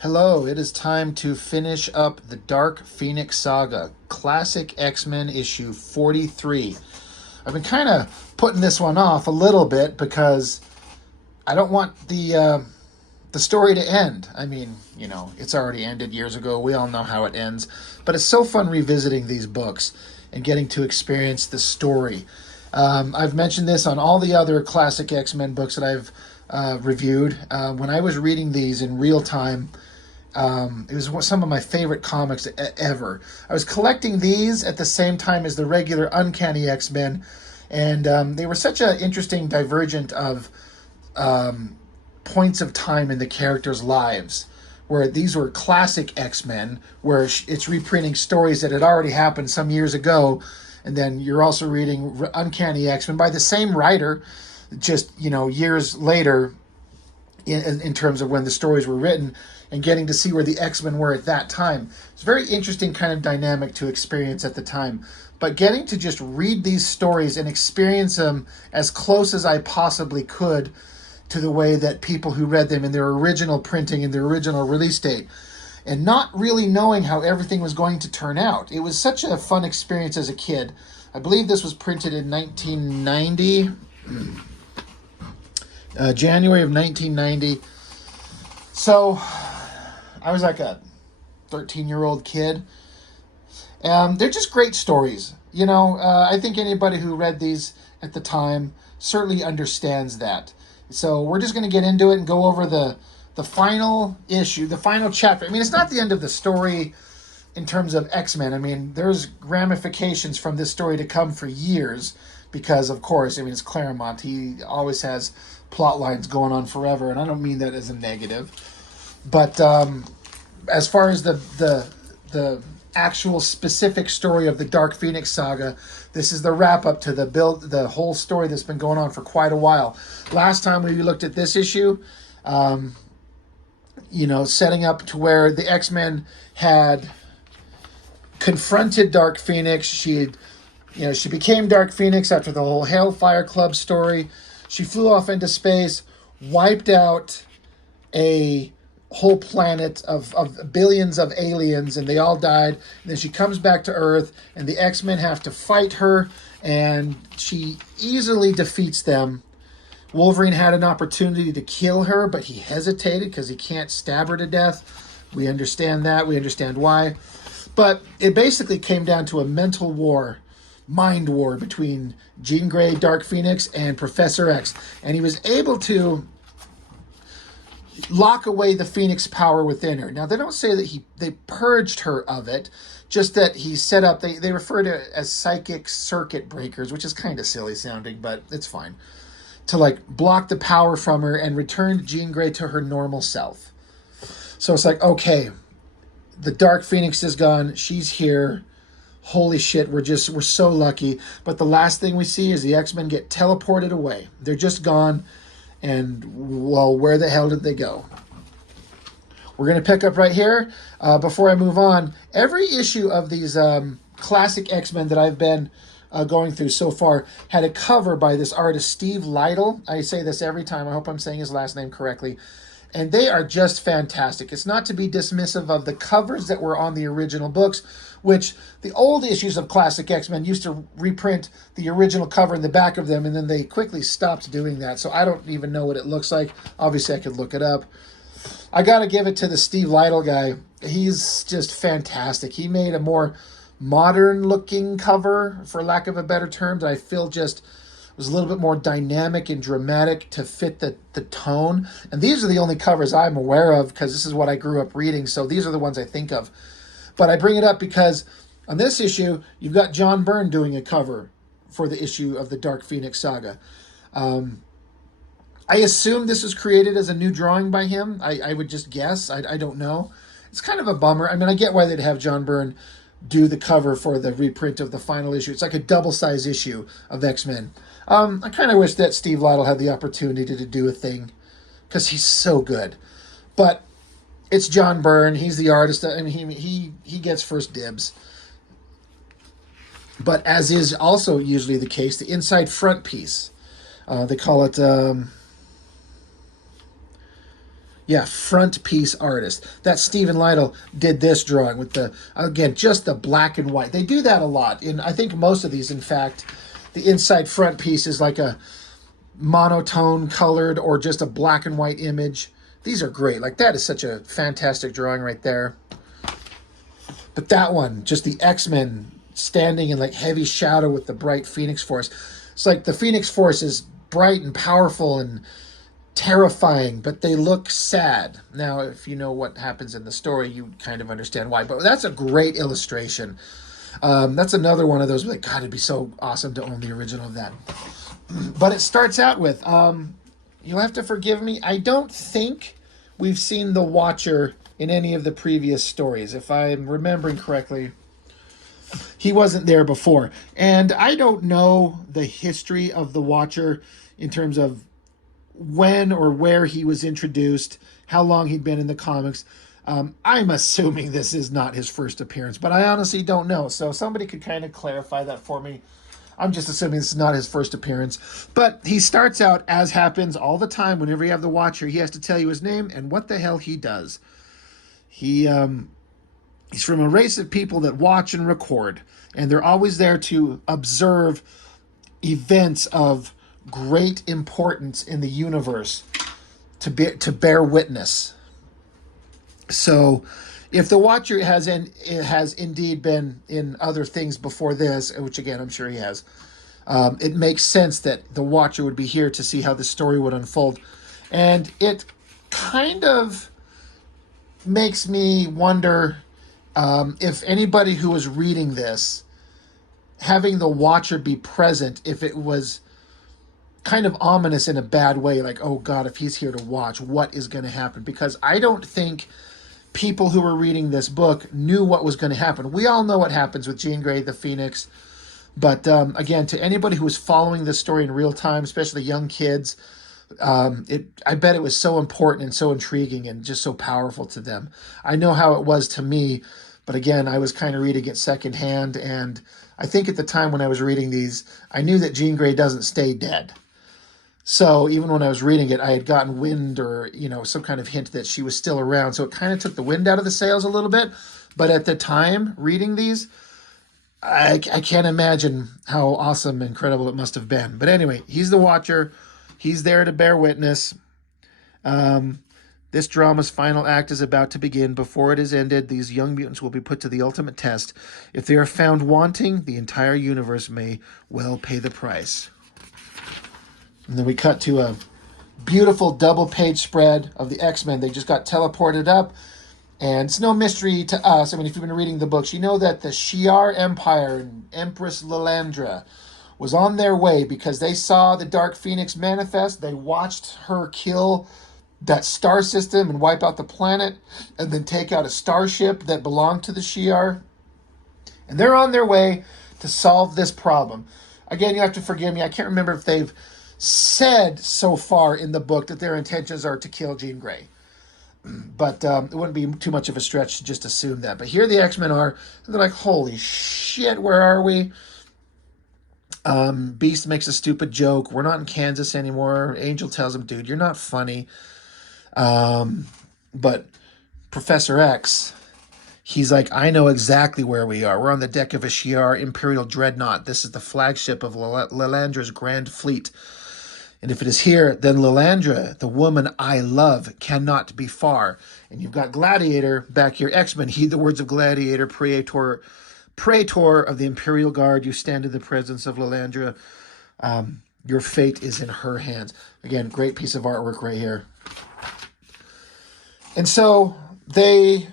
Hello, it is time to finish up the Dark Phoenix Saga, Classic X-Men issue 43. I've been kind of putting this one off a little bit because I don't want the story to end. I mean, it's already ended years ago. We all know how it ends. But it's so fun revisiting these books and getting to experience the story. I've mentioned this on all the other Classic X-Men books that I've reviewed. When I was reading these in real time, it was some of my favorite comics ever. I was collecting these at the same time as the regular Uncanny X-Men, and they were such an interesting divergent of points of time in the characters' lives, where these were classic X-Men, where it's reprinting stories that had already happened some years ago, and then you're also reading Uncanny X-Men by the same writer, just years later in terms of when the stories were written, and getting to see where the X-Men were at that time. It's a very interesting kind of dynamic to experience at the time. But getting to just read these stories and experience them as close as I possibly could to the way that people who read them in their original printing and their original release date, and not really knowing how everything was going to turn out. It was such a fun experience as a kid. I believe this was printed in 1990, January of 1990. So I was like a 13-year-old kid. They're just great stories. I think anybody who read these at the time certainly understands that. So we're just going to get into it and go over the final issue, the final chapter. I mean, it's not the end of the story in terms of X-Men. I mean, there's ramifications from this story to come for years because, of course, it's Claremont. He always has plot lines going on forever, and I don't mean that as a negative. But as far as the actual specific story of the Dark Phoenix Saga, this is the wrap-up to the whole story that's been going on for quite a while. Last time we looked at this issue, setting up to where the X-Men had confronted Dark Phoenix. She became Dark Phoenix after the whole Hellfire Club story. She flew off into space, wiped out a whole planet of billions of aliens, and they all died. And then she comes back to Earth, and the X-Men have to fight her, and she easily defeats them. Wolverine had an opportunity to kill her, but he hesitated because he can't stab her to death. We understand that. We understand why. But it basically came down to a mental war, mind war between Jean Grey, Dark Phoenix, and Professor X. And he was able to lock away the Phoenix power within her. Now, they don't say that they purged her of it, just that he set up, they refer to it as psychic circuit breakers, which is kind of silly sounding, but it's fine, to block the power from her and return Jean Grey to her normal self. So it's like, okay, the Dark Phoenix is gone, she's here, holy shit, we're so lucky. But the last thing we see is the X-Men get teleported away. They're just gone. And, well, where the hell did they go? We're going to pick up right here. Before I move on, every issue of these classic X-Men that I've been going through so far had a cover by this artist, Steve Lytle. I say this every time. I hope I'm saying his last name correctly. And they are just fantastic. It's not to be dismissive of the covers that were on the original books, which the old issues of Classic X-Men used to reprint the original cover in the back of them, and then they quickly stopped doing that. So I don't even know what it looks like. Obviously, I could look it up. I got to give it to the Steve Lytle guy. He's just fantastic. He made a more modern-looking cover, for lack of a better term, that I feel just was a little bit more dynamic and dramatic to fit the tone. And these are the only covers I'm aware of because this is what I grew up reading, so these are the ones I think of. But I bring it up because on this issue, you've got John Byrne doing a cover for the issue of the Dark Phoenix Saga. I assume this was created as a new drawing by him. I would just guess. I don't know. It's kind of a bummer. I mean, I get why they'd have John Byrne do the cover for the reprint of the final issue. It's like a double-size issue of X-Men. I kind of wish that Steve Lytle had the opportunity to do a thing because he's so good. But it's John Byrne. He's the artist. I mean, he gets first dibs. But as is also usually the case, the inside front piece, they call it Yeah, front piece artist. That Stephen Lytle did this drawing with the, again, just the black and white. They do that a lot. In I think most of these, in fact, the inside front piece is like a monotone colored or just a black and white image. These are great. Like, that is such a fantastic drawing right there. But that one, just the X-Men standing in like heavy shadow with the bright Phoenix Force. It's like the Phoenix Force is bright and powerful and terrifying, but they look sad. Now, if you know what happens in the story, you kind of understand why. But that's a great illustration. That's another one of those, like, God, it'd be so awesome to own the original of that. But it starts out with, you'll have to forgive me, I don't think we've seen the Watcher in any of the previous stories. If I'm remembering correctly, he wasn't there before. And I don't know the history of the Watcher in terms of when or where he was introduced, how long he'd been in the comics. I'm assuming this is not his first appearance, but I honestly don't know. So somebody could kind of clarify that for me. I'm just assuming this is not his first appearance. But he starts out, as happens all the time whenever you have the Watcher, he has to tell you his name and what the hell he does. He's from a race of people that watch and record, and they're always there to observe events of great importance in the universe, to bear witness. So if the Watcher has indeed been in other things before this, which again I'm sure he has, it makes sense that the Watcher would be here to see how the story would unfold. And it kind of makes me wonder if anybody who was reading this, having the Watcher be present, if it was kind of ominous in a bad way, like, oh God, if he's here to watch, what is going to happen? Because I don't think people who were reading this book knew what was going to happen. We all know what happens with Jean Grey, the Phoenix. But again, to anybody who was following this story in real time, especially young kids, I bet it was so important and so intriguing and just so powerful to them. I know how it was to me, but again, I was kind of reading it secondhand, and I think at the time when I was reading these, I knew that Jean Grey doesn't stay dead. So even when I was reading it, I had gotten wind or, some kind of hint that she was still around. So it kind of took the wind out of the sails a little bit. But at the time reading these, I can't imagine how awesome and incredible it must have been. But anyway, he's the Watcher. He's there to bear witness. This drama's final act is about to begin. Before it is ended, these young mutants will be put to the ultimate test. If they are found wanting, the entire universe may well pay the price. And then we cut to a beautiful double-page spread of the X-Men. They just got teleported up. And it's no mystery to us. I mean, if you've been reading the books, you know that the Shi'ar Empire and Empress Lilandra was on their way because they saw the Dark Phoenix manifest. They watched her kill that star system and wipe out the planet and then take out a starship that belonged to the Shi'ar. And they're on their way to solve this problem. Again, you have to forgive me. I can't remember if they've said so far in the book that their intentions are to kill Jean Grey. But it wouldn't be too much of a stretch to just assume that. But here the X-Men are, and they're like, holy shit, where are we? Beast makes a stupid joke. We're not in Kansas anymore. Angel tells him, dude, you're not funny. But Professor X, he's like, I know exactly where we are. We're on the deck of a Shi'ar Imperial Dreadnought. This is the flagship of Lilandra's Grand Fleet. And if it is here, then Lilandra, the woman I love, cannot be far. And you've got Gladiator back here. X-Men, heed the words of Gladiator, Praetor of the Imperial Guard. You stand in the presence of Lilandra. Your fate is in her hands. Again, great piece of artwork right here. And so they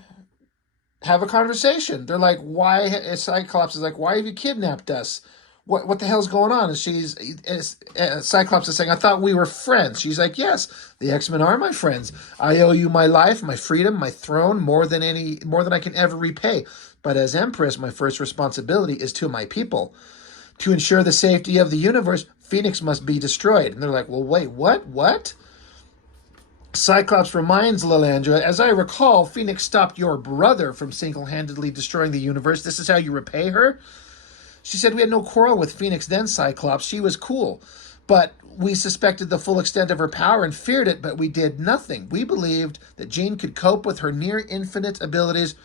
have a conversation. They're like, why, Cyclops is like, why have you kidnapped us? What the hell's going on? And Cyclops is saying, I thought we were friends. She's like, yes, the X-Men are my friends. I owe you my life, my freedom, my throne, more than I can ever repay. But as Empress, my first responsibility is to my people. To ensure the safety of the universe, Phoenix must be destroyed. And they're like, well, wait, what? Cyclops reminds Lilandra, as I recall, Phoenix stopped your brother from single-handedly destroying the universe. This is how you repay her? She said, we had no quarrel with Phoenix then, Cyclops. She was cool. But we suspected the full extent of her power and feared it, but we did nothing. We believed that Jean could cope with her near infinite abilities,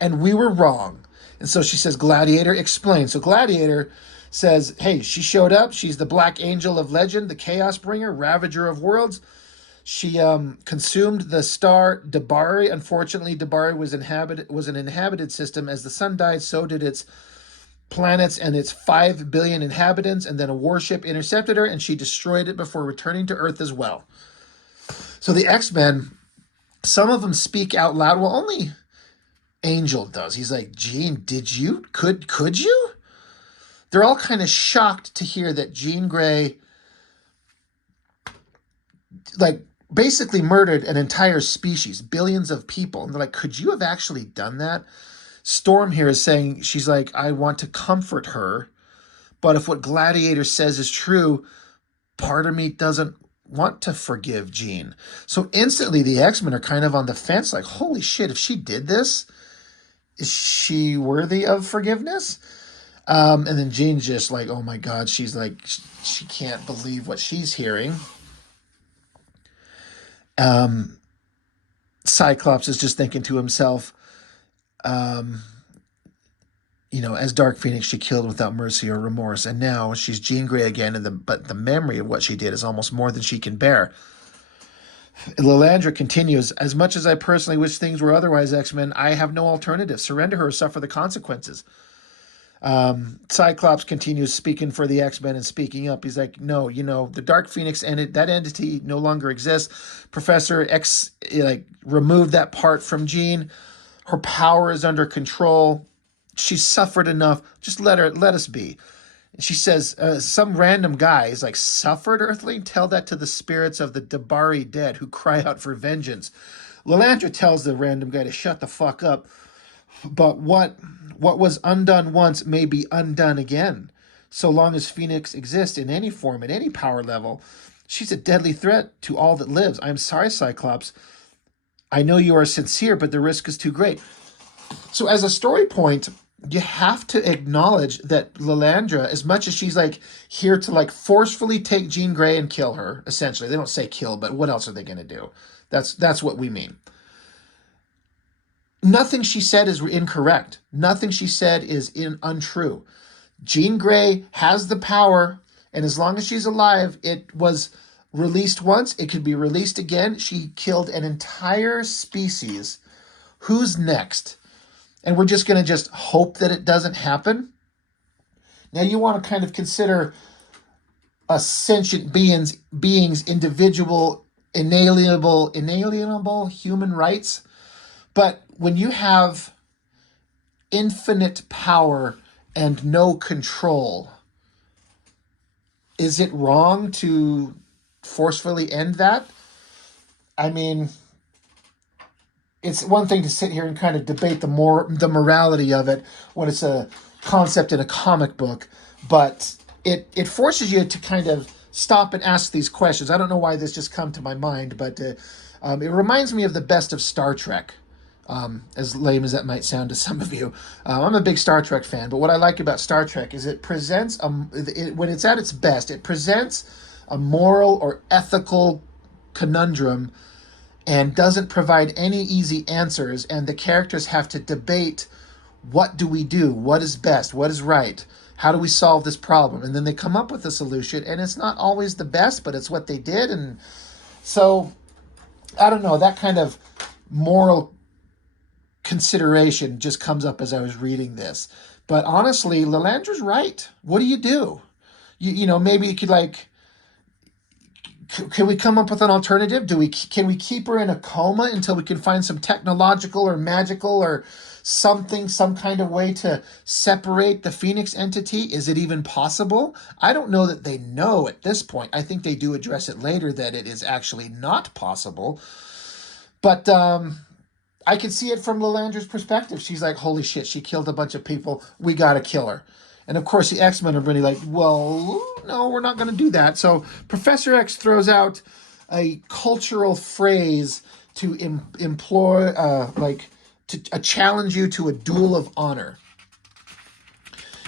and we were wrong. And so she says, Gladiator, explain. So Gladiator says, hey, she showed up. She's the Black Angel of legend, the Chaos Bringer, Ravager of worlds. She consumed the star Dabari. Unfortunately, Dabari was an inhabited system. As the sun died, so did its planets and its 5 billion inhabitants, and then a warship intercepted her, and she destroyed it before returning to Earth as well. So the X-Men, some of them speak out loud. Well, only Angel does. He's like, Jean, did you? Could you? They're all kind of shocked to hear that Jean Grey, like, basically murdered an entire species, billions of people. And they're like, could you have actually done that? Storm here is saying, she's like, I want to comfort her, but if what Gladiator says is true, part of me doesn't want to forgive Jean. So instantly the X-Men are kind of on the fence, like, holy shit, if she did this, is she worthy of forgiveness? And then Jean's just like, oh my God, she's like, she can't believe what she's hearing. Cyclops is just thinking to himself, as Dark Phoenix, she killed without mercy or remorse, and now she's Jean Grey again, but the memory of what she did is almost more than she can bear. Lilandra continues, as much as I personally wish things were otherwise, X-Men, I have no alternative. Surrender her or suffer the consequences. Cyclops continues speaking for the X-Men and speaking up. He's like, no, the Dark Phoenix that entity no longer exists. Professor X removed that part from Jean. Her power is under control. She's suffered enough. Just let us be. And she says, some random guy is like, suffered, Earthling? Tell that to the spirits of the Dabari dead who cry out for vengeance. Lilandra tells the random guy to shut the fuck up. But what was undone once may be undone again. So long as Phoenix exists in any form, at any power level, she's a deadly threat to all that lives. I'm sorry, Cyclops. I know you are sincere, but the risk is too great. So as a story point, you have to acknowledge that Lilandra, as much as she's like here to like forcefully take Jean Grey and kill her, essentially. They don't say kill, but what else are they going to do? That's what we mean. Nothing she said is incorrect. Nothing she said is untrue. Jean Grey has the power, and as long as she's alive, it was released once. It could be released again. She killed an entire species. Who's next? And we're just going to hope that it doesn't happen. Now you want to kind of consider a sentient being's individual, inalienable human rights. But when you have infinite power and no control, is it wrong to forcefully end that? I mean, it's one thing to sit here and kind of debate the morality of it when it's a concept in a comic book, but it forces you to kind of stop and ask these questions. I don't know why this just come to my mind, but it reminds me of the best of Star Trek. As lame as that might sound to some of you. I'm a big Star Trek fan, but what I like about Star Trek is it presents, when it's at its best, it presents a moral or ethical conundrum and doesn't provide any easy answers, and the characters have to debate, what do we do? What is best? What is right? How do we solve this problem? And then they come up with a solution, and it's not always the best, but it's what they did. And so, I don't know, that kind of moral consideration just comes up as I was reading this. But honestly, Lilandra's right. What do? Maybe you could can we come up with an alternative? Can we keep her in a coma until we can find some technological or magical or something, some kind of way to separate the Phoenix entity? Is it even possible? I don't know that they know at this point. I think they do address it later that it is actually not possible. But I can see it from Lilandra's perspective. She's like, holy shit, she killed a bunch of people. We got to kill her. And of course, the X-Men are really like, well, no, we're not going to do that. So Professor X throws out a cultural phrase to employ, to challenge you to a duel of honor.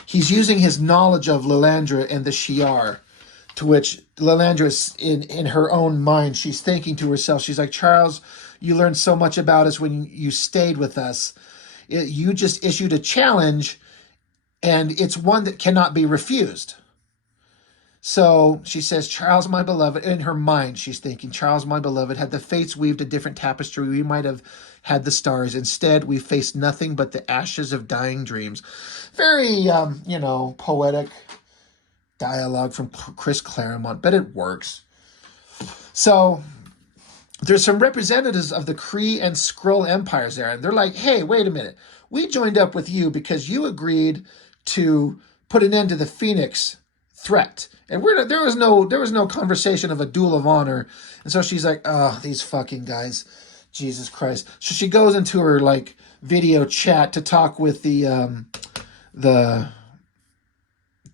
He's using his knowledge of Lilandra and the Shi'ar To which Lilandra, in her own mind, she's thinking to herself, she's like, Charles, you learned so much about us when you stayed with us. You just issued a challenge, and it's one that cannot be refused. So she says, Charles, my beloved, in her mind, she's thinking, Charles, my beloved, had the fates weaved a different tapestry, we might have had the stars. Instead, we faced nothing but the ashes of dying dreams. Very, poetic dialogue from Chris Claremont, but it works. So there's some representatives of the Kree and Skrull empires there, and they're like, hey, wait a minute. We joined up with you because you agreed to put an end to the Phoenix threat. And there was no conversation of a duel of honor. And so she's like, oh, these fucking guys. Jesus Christ. So she goes into her like video chat to talk with the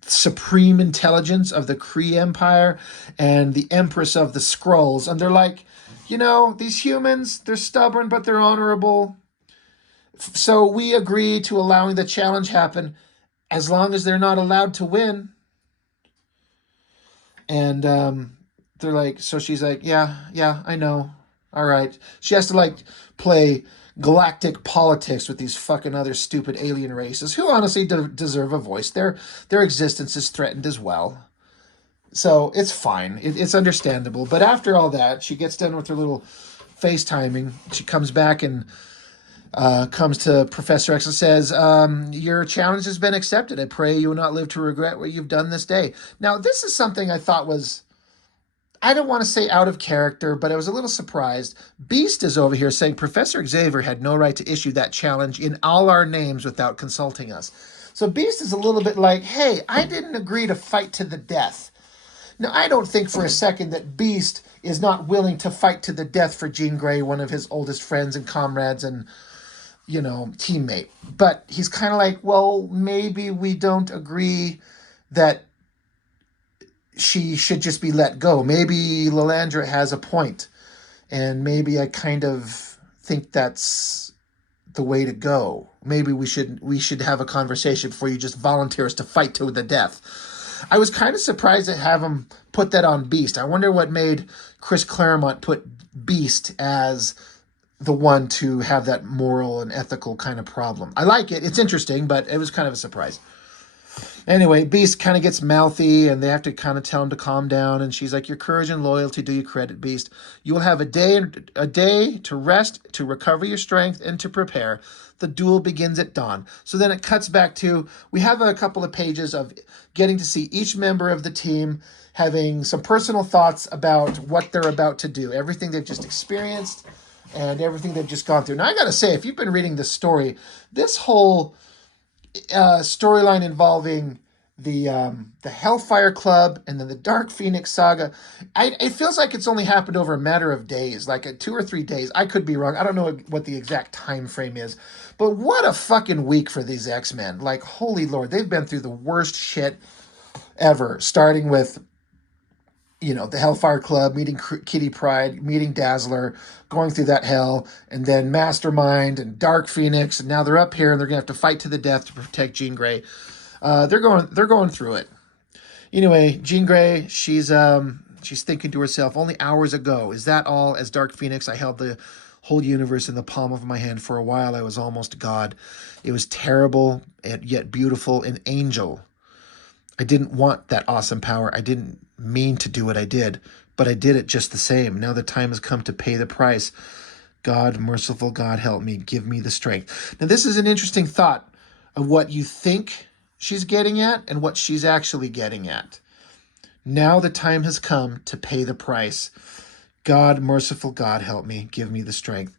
supreme intelligence of the Kree Empire and the Empress of the Skrulls. And they're like, these humans, they're stubborn, but they're honorable. So we agree to allowing the challenge happen as long as they're not allowed to win. And they're like, so she's like, yeah, I know. All right. She has to like play galactic politics with these fucking other stupid alien races who honestly deserve a voice. Their existence is threatened as well. So it's fine. It's understandable. But after all that, she gets done with her little FaceTiming. She comes back and comes to Professor X and says, your challenge has been accepted. I pray you will not live to regret what you've done this day. Now, this is something I thought was, I don't want to say out of character, but I was a little surprised. Beast is over here saying Professor Xavier had no right to issue that challenge in all our names without consulting us. So Beast is a little bit like, hey, I didn't agree to fight to the death. Now, I don't think for a second that Beast is not willing to fight to the death for Jean Grey, one of his oldest friends and comrades and, teammate. But he's kind of like, well, maybe we don't agree that she should just be let go. Maybe Lilandra has a point, and maybe I kind of think that's the way to go. Maybe we should have a conversation before you just volunteer us to fight to the death. I was kind of surprised to have him put that on Beast. I wonder what made Chris Claremont put Beast as the one to have that moral and ethical kind of problem. I like it. It's interesting, but it was kind of a surprise. Anyway, Beast kind of gets mouthy, and they have to kind of tell him to calm down. And she's like, your courage and loyalty do you credit, Beast. You will have a day to rest, to recover your strength, and to prepare. The duel begins at dawn. So then it cuts back to, we have a couple of pages of getting to see each member of the team having some personal thoughts about what they're about to do, everything they've just experienced and everything they've just gone through. Now, I got to say, if you've been reading this story, this whole storyline involving the Hellfire Club and then the Dark Phoenix Saga, it feels like it's only happened over a matter of days, like 2 or 3 days. I could be wrong. I don't know what the exact time frame is, but what a fucking week for these X-Men. Like, holy Lord, they've been through the worst shit ever, starting with the Hellfire Club, meeting Kitty Pryde, meeting Dazzler, going through that hell, and then Mastermind and Dark Phoenix, and now they're up here and they're gonna have to fight to the death to protect Jean Grey. They're going through it. Anyway, Jean Grey, she's thinking to herself, only hours ago, is that all? As Dark Phoenix, I held the whole universe in the palm of my hand. For a while, I was almost God. It was terrible and yet beautiful, an angel. I didn't want that awesome power. I didn't mean to do what I did, but I did it just the same. Now the time has come to pay the price. God, merciful God, help me. Give me the strength. Now this is an interesting thought of what you think she's getting at and what she's actually getting at. Now the time has come to pay the price. God, merciful God, help me. Give me the strength.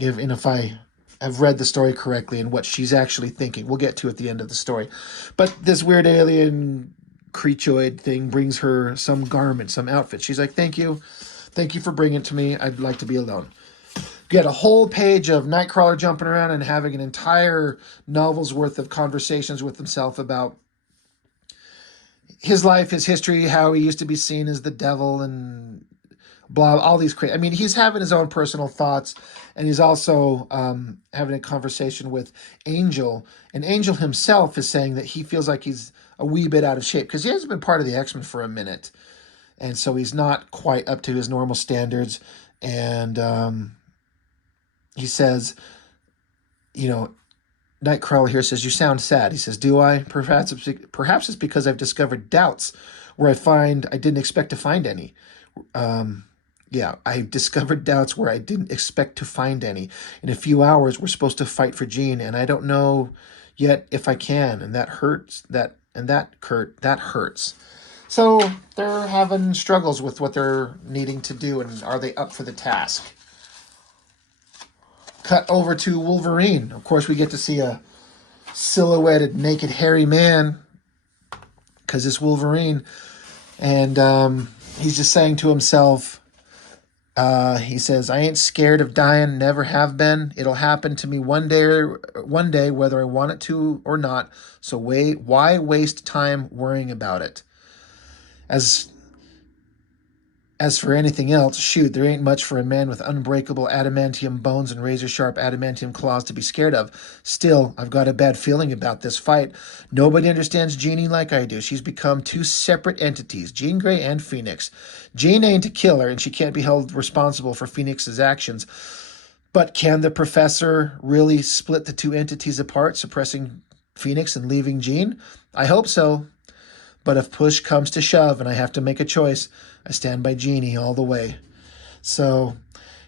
If I have read the story correctly and what she's actually thinking, we'll get to at the end of the story. But this weird alien creature thing brings her some garment, some outfit. She's like, thank you for bringing it to me. I'd like to be alone. Get a whole page of Nightcrawler jumping around and having an entire novel's worth of conversations with himself about his life, his history, how he used to be seen as the devil and blah, all these crazy. I mean, he's having his own personal thoughts, and he's also having a conversation with Angel. And Angel himself is saying that he feels like he's a wee bit out of shape because he hasn't been part of the X-Men for a minute. And so he's not quite up to his normal standards. And he says, you know, Nightcrawler here says, you sound sad. He says, do I? Perhaps it's because I've discovered doubts where I didn't expect to find any. Yeah, I discovered doubts where I didn't expect to find any. In a few hours, we're supposed to fight for Jean, and I don't know yet if I can, and that hurts. That hurts. So they're having struggles with what they're needing to do, and are they up for the task? Cut over to Wolverine. Of course, we get to see a silhouetted, naked, hairy man, because it's Wolverine, and he's just saying to himself, he says, I ain't scared of dying, never have been. It'll happen to me one day, whether I want it to or not. So why waste time worrying about it? As for anything else, shoot, there ain't much for a man with unbreakable adamantium bones and razor-sharp adamantium claws to be scared of. Still, I've got a bad feeling about this fight. Nobody understands Jeannie like I do. She's become two separate entities, Jean Grey and Phoenix. Jean ain't a killer, and she can't be held responsible for Phoenix's actions. But can the professor really split the two entities apart, suppressing Phoenix and leaving Jean? I hope so. But if push comes to shove and I have to make a choice, I stand by Jeannie all the way. So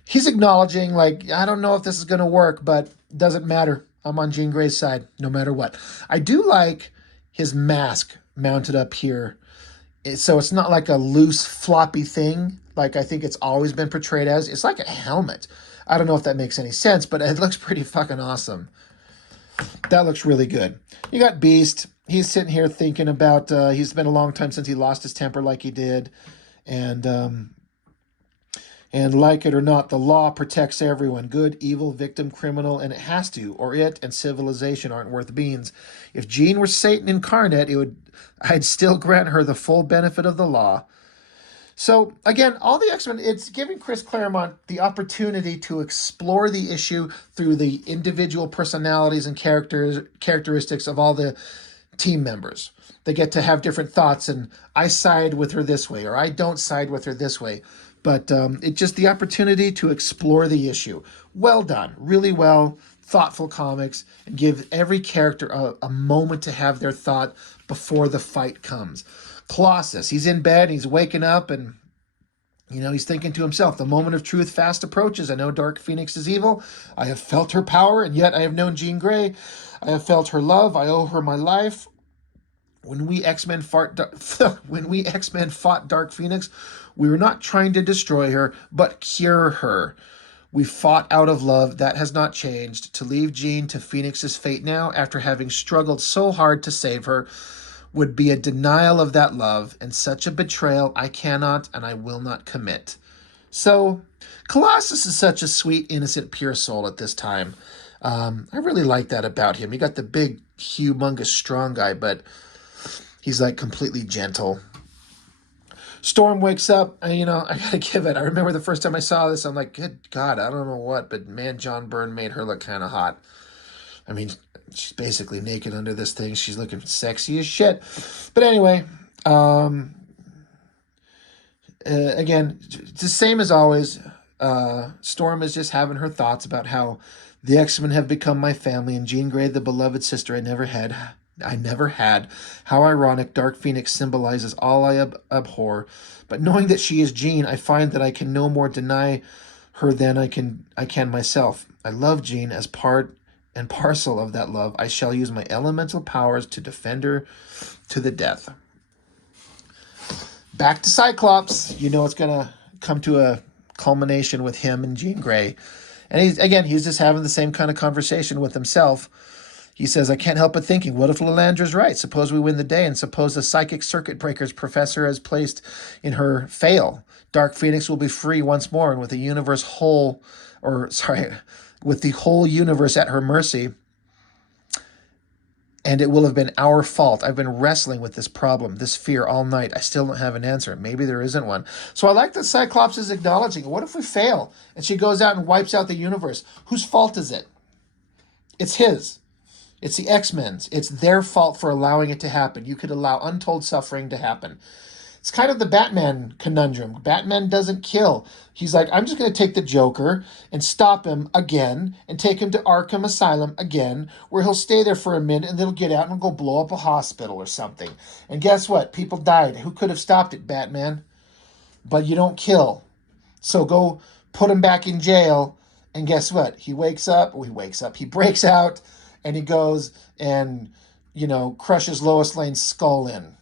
he's acknowledging, like, I don't know if this is going to work, but it doesn't matter. I'm on Jean Grey's side, no matter what. I do like his mask mounted up here. So it's not like a loose, floppy thing, like I think it's always been portrayed as. It's like a helmet. I don't know if that makes any sense, but it looks pretty fucking awesome. That looks really good. You got Beast. He's sitting here thinking about, he's been a long time since he lost his temper like he did. And like it or not, the law protects everyone. Good, evil, victim, criminal, and it has to, or it and civilization aren't worth beans. If Jean were Satan incarnate, I'd still grant her the full benefit of the law. So, again, all the X-Men, it's giving Chris Claremont the opportunity to explore the issue through the individual personalities and characteristics of all the team members. They get to have different thoughts, and I side with her this way, or I don't side with her this way. But it's just the opportunity to explore the issue. Well done. Really well. Thoughtful comics. And give every character a moment to have their thought before the fight comes. Colossus, he's in bed, he's waking up, and he's thinking to himself, the moment of truth fast approaches. I know Dark Phoenix is evil. I have felt her power, and yet I have known Jean Grey. I have felt her love. I owe her my life. When we X-Men fought Dark Phoenix, we were not trying to destroy her, but cure her. We fought out of love. That has not changed. To leave Jean to Phoenix's fate now, after having struggled so hard to save her, would be a denial of that love, and such a betrayal I cannot and I will not commit. So, Colossus is such a sweet, innocent, pure soul at this time. I really like that about him. You got the big, humongous, strong guy, but he's like completely gentle. Storm wakes up, and I gotta give it. I remember the first time I saw this, I'm like, good God, I don't know what, but man, John Byrne made her look kind of hot. I mean, she's basically naked under this thing. She's looking sexy as shit. But anyway, again, it's the same as always. Storm is just having her thoughts about how the X-Men have become my family, and Jean Grey, the beloved sister I never had. How ironic. Dark Phoenix symbolizes all I abhor. But knowing that she is Jean, I find that I can no more deny her than I can myself. I love Jean as part and parcel of that love. I shall use my elemental powers to defend her to the death. Back to Cyclops. It's going to come to a culmination with him and Jean Grey. And he's just having the same kind of conversation with himself. He says, I can't help but thinking, what if Lilandra's right? Suppose we win the day, and suppose the psychic circuit breakers professor has placed in her fail. Dark Phoenix will be free once more, and with the whole universe at her mercy, and it will have been our fault. I've been wrestling with this problem, this fear all night. I still don't have an answer. Maybe there isn't one. So I like that Cyclops is acknowledging, what if we fail? And she goes out and wipes out the universe. Whose fault is it? It's his. It's the X-Men's. It's their fault for allowing it to happen. You could allow untold suffering to happen. It's kind of the Batman conundrum. Batman doesn't kill. He's like, I'm just going to take the Joker and stop him again and take him to Arkham Asylum again, where he'll stay there for a minute and then he'll get out and go blow up a hospital or something. And guess what? People died. Who could have stopped it, Batman? But you don't kill. So go put him back in jail. And guess what? He wakes up. He breaks out and he goes and, crushes Lois Lane's skull in.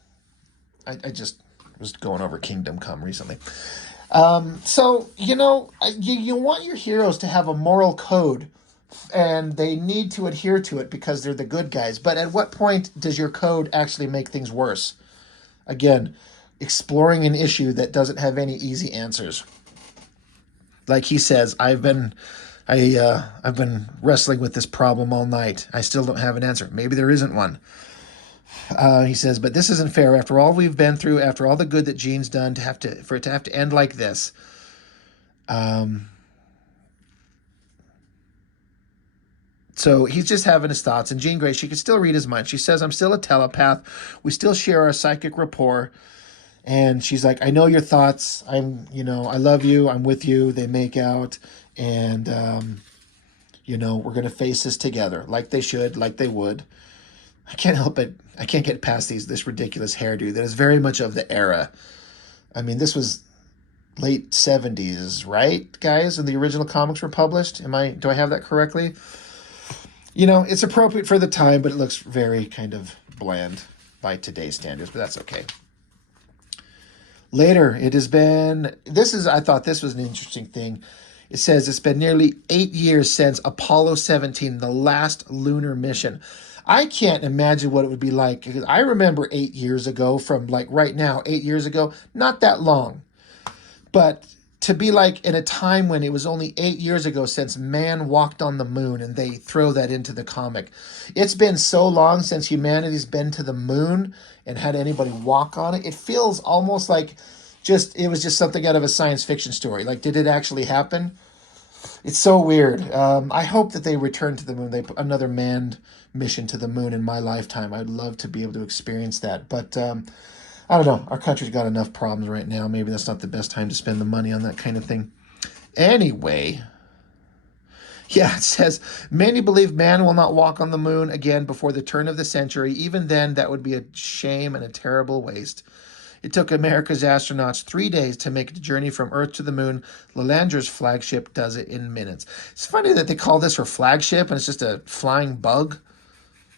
I just was going over Kingdom Come recently. So, you want your heroes to have a moral code and they need to adhere to it because they're the good guys. But at what point does your code actually make things worse? Again, exploring an issue that doesn't have any easy answers. Like he says, I've been wrestling with this problem all night. I still don't have an answer. Maybe there isn't one. He says, but this isn't fair. After all we've been through, after all the good that Jean's done, for it to have to end like this. So he's just having his thoughts. And Jean Grey, she can still read his mind. She says, I'm still a telepath. We still share our psychic rapport. And she's like, I know your thoughts. I love you. I'm with you. They make out. And, we're going to face this together like they should, like they would. I can't help it. I can't get past this ridiculous hairdo that is very much of the era. I mean, this was late 70s, right, guys? And the original comics were published. Do I have that correctly? It's appropriate for the time, but it looks very kind of bland by today's standards, but that's okay. Later, I thought this was an interesting thing. It says it's been nearly 8 years since Apollo 17, the last lunar mission. I can't imagine what it would be like, because I remember 8 years ago from right now, 8 years ago, not that long. But to be in a time when it was only 8 years ago since man walked on the moon, and they throw that into the comic. It's been so long since humanity's been to the moon and had anybody walk on it. It feels almost like it was just something out of a science fiction story. Did it actually happen? It's so weird. I hope that they return to the moon. They put another manned mission to the moon in my lifetime. I'd love to be able to experience that. But I don't know. Our country's got enough problems right now. Maybe that's not the best time to spend the money on that kind of thing. Anyway, it says, many believe man will not walk on the moon again before the turn of the century. Even then, that would be a shame and a terrible waste. It took America's astronauts 3 days to make the journey from Earth to the moon. Lalandra's flagship does it in minutes. It's funny that they call this her flagship and it's just a flying bug.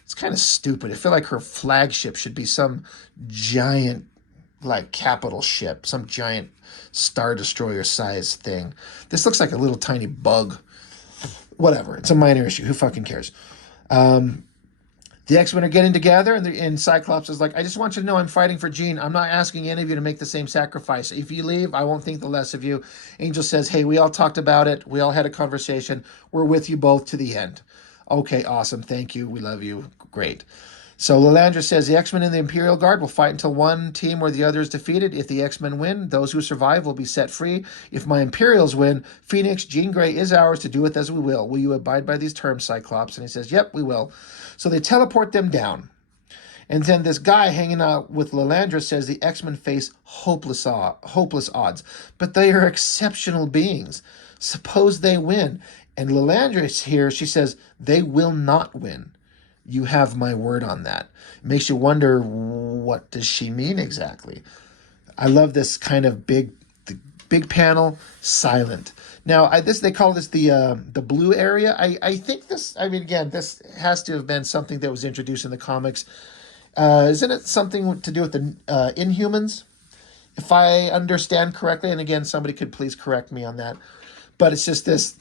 It's kind of stupid. I feel like her flagship should be some giant, capital ship, some giant Star Destroyer size thing. This looks like a little tiny bug. Whatever. It's a minor issue. Who fucking cares? The X-Men are getting together, and Cyclops is like, I just want you to know I'm fighting for Jean. I'm not asking any of you to make the same sacrifice. If you leave, I won't think the less of you. Angel says, hey, we all talked about it. We all had a conversation. We're with you both to the end. Okay, awesome. Thank you. We love you. Great. So Lilandra says the X-Men and the Imperial Guard will fight until one team or the other is defeated. If the X-Men win, those who survive will be set free. If my Imperials win, Phoenix, Jean Grey is ours to do with as we will. Will you abide by these terms, Cyclops? And he says, yep, we will. So they teleport them down. And then this guy hanging out with Lilandra says the X-Men face hopeless odds, but they are exceptional beings. Suppose they win. And Lilandra is here. She says, they will not win. You have my word on that. It makes you wonder, what does she mean exactly? I love this kind of big panel, silent. Now, they call this the blue area. I think this, again, this has to have been something that was introduced in the comics. Isn't it something to do with the Inhumans? If I understand correctly, and again, somebody could please correct me on that. But it's just this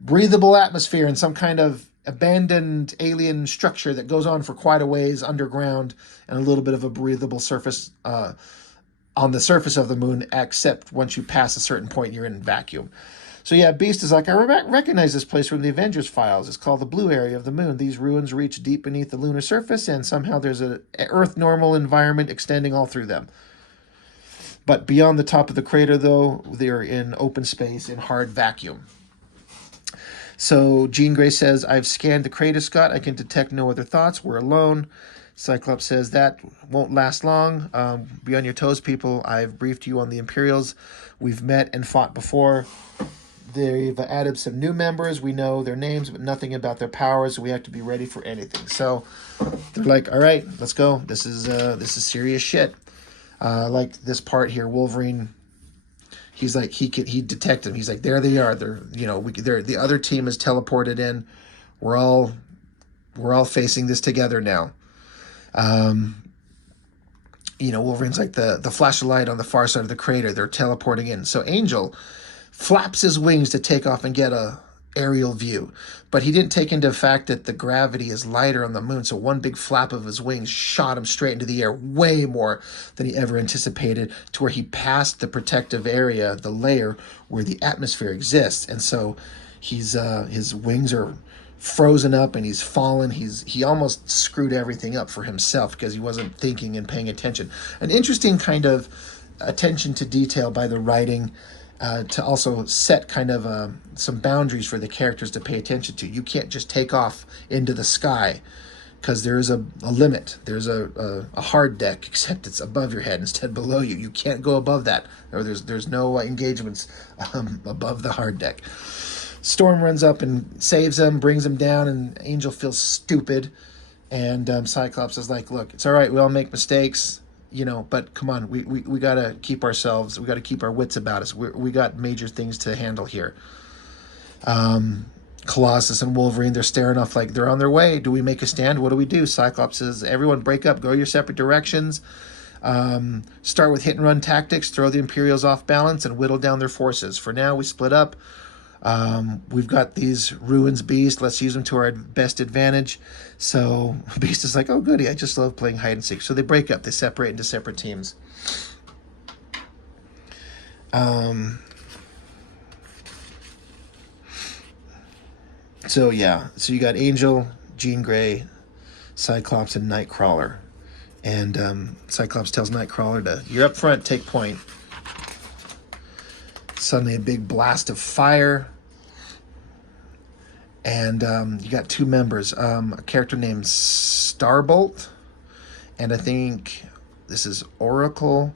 breathable atmosphere and some kind of abandoned alien structure that goes on for quite a ways underground, and a little bit of a breathable surface on the surface of the moon, except once you pass a certain point, you're in vacuum. So yeah, Beast is like, I recognize this place from the Avengers files. It's called the blue area of the moon. These ruins reach deep beneath the lunar surface, and somehow there's an Earth-normal environment extending all through them. But beyond the top of the crater, though, they're in open space in hard vacuum. So Jean Grey says, I've scanned the crater, Scott. I can detect no other thoughts. We're alone. Cyclops says, that won't last long. Be on your toes, people. I've briefed you on the Imperials. We've met and fought before. They've added some new members. We know their names, but nothing about their powers. So we have to be ready for anything. So they're like, all right, let's go. This is serious shit. Like this part here, Wolverine. He's like he detected them. He's like, there they are. They're the other team is teleported in. We're all facing this together now. Wolverine's like the flash of light on the far side of the crater. They're teleporting in. So Angel flaps his wings to take off and get a aerial view, but he didn't take into the fact that the gravity is lighter on the moon, so one big flap of his wings shot him straight into the air, way more than he ever anticipated, to where he passed the protective area, the layer where the atmosphere exists. And so he's his wings are frozen up and he's fallen. He almost screwed everything up for himself because he wasn't thinking and paying attention. An interesting kind of attention to detail by the writing, to also set kind of some boundaries for the characters to pay attention to. You can't just take off into the sky because there is a limit. There's a hard deck, except it's above your head instead below you. You can't go above that, or there's no engagements above the hard deck. Storm runs up and saves him, brings him down, and Angel feels stupid. And Cyclops is like, look, it's all right. We all make mistakes. But come on, we got to keep ourselves, we got to keep our wits about us. We got major things to handle here. Colossus and Wolverine, they're staring off like they're on their way. Do we make a stand? What do we do? Cyclops says, everyone break up, go your separate directions. Start with hit and run tactics, throw the Imperials off balance, and whittle down their forces. For now, we split up. We've got these ruins, Beast. Let's use them to our best advantage. So Beast is like, oh, goody. I just love playing hide and seek. So they break up. They separate into separate teams. So you got Angel, Jean Grey, Cyclops, and Nightcrawler. And Cyclops tells Nightcrawler you're up front, take point. Suddenly a big blast of fire. And you got two members, a character named Starbolt, and I think this is Oracle,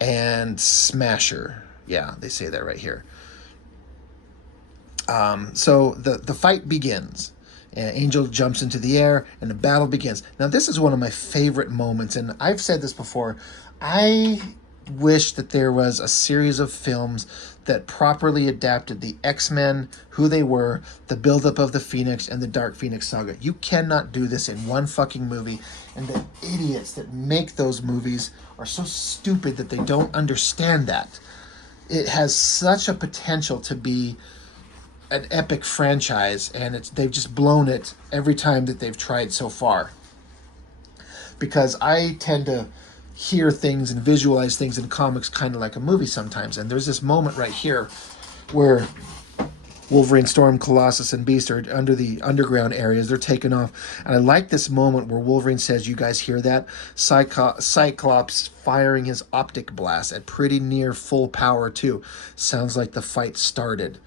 and Smasher. Yeah, they say that right here. So the fight begins. Angel jumps into the air, and the battle begins. Now, this is one of my favorite moments, and I've said this before. I wish that there was a series of films that properly adapted the X-Men, who they were, the buildup of the Phoenix, and the Dark Phoenix Saga. You cannot do this in one fucking movie, and the idiots that make those movies are so stupid that they don't understand that. It has such a potential to be an epic franchise, and they've just blown it every time that they've tried so far. Because I tend to hear things and visualize things in comics kind of like a movie sometimes. And there's this moment right here where Wolverine, Storm, Colossus, and Beast are under the underground areas. They're taking off. And I like this moment where Wolverine says, you guys hear that? Cyclops firing his optic blast at pretty near full power too. Sounds like the fight started.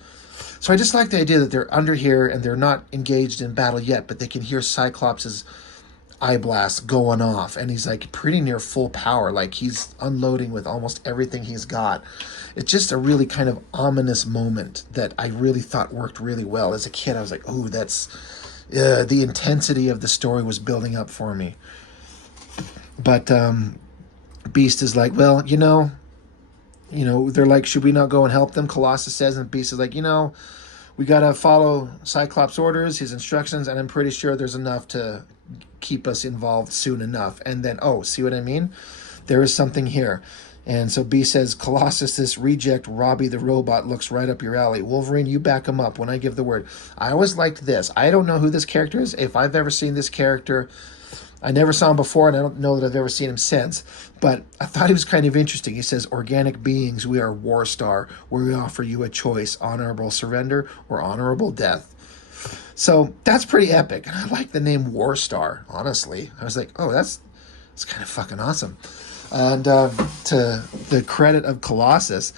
So I just like the idea that they're under here and they're not engaged in battle yet, but they can hear Cyclops's eye blast going off, and he's like pretty near full power, like he's unloading with almost everything he's got. It's just a really kind of ominous moment that I really thought worked really well. As a kid, I was like, oh, that's the intensity of the story was building up for me. But Beast is like, well, they're like, should we not go and help them? Colossus says, and Beast is like, we got to follow Cyclops' orders, his instructions, and I'm pretty sure there's enough to keep us involved soon enough. And then, see what I mean? There is something here. And so B says, Colossus, this reject Robbie the robot looks right up your alley. Wolverine, you back him up when I give the word. I always liked this. I don't know who this character is. If I've ever seen this character, I never saw him before, and I don't know that I've ever seen him since. But I thought he was kind of interesting. He says, organic beings, we are War Star, where we offer you a choice, honorable surrender or honorable death. So that's pretty epic. And I like the name War Star, honestly. I was like, oh, that's kind of fucking awesome. And to the credit of Colossus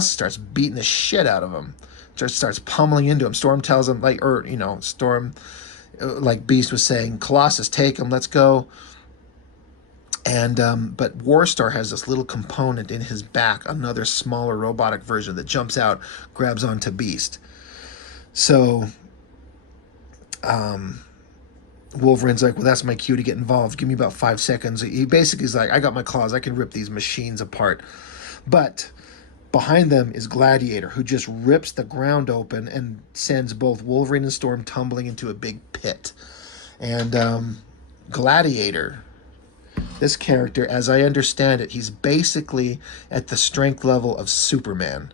starts beating the shit out of him. just starts pummeling into him. Storm tells him, like, or, you know, Storm, like Beast was saying, Colossus, take him, let's go. And but Warstar has this little component in his back, another smaller robotic version that jumps out, grabs onto Beast. So Wolverine's like, well, that's my cue to get involved. Give me about 5 seconds. He basically is like, I got my claws. I can rip these machines apart. But behind them is Gladiator, who just rips the ground open and sends both Wolverine and Storm tumbling into a big pit. And Gladiator, this character, as I understand it, he's basically at the strength level of Superman.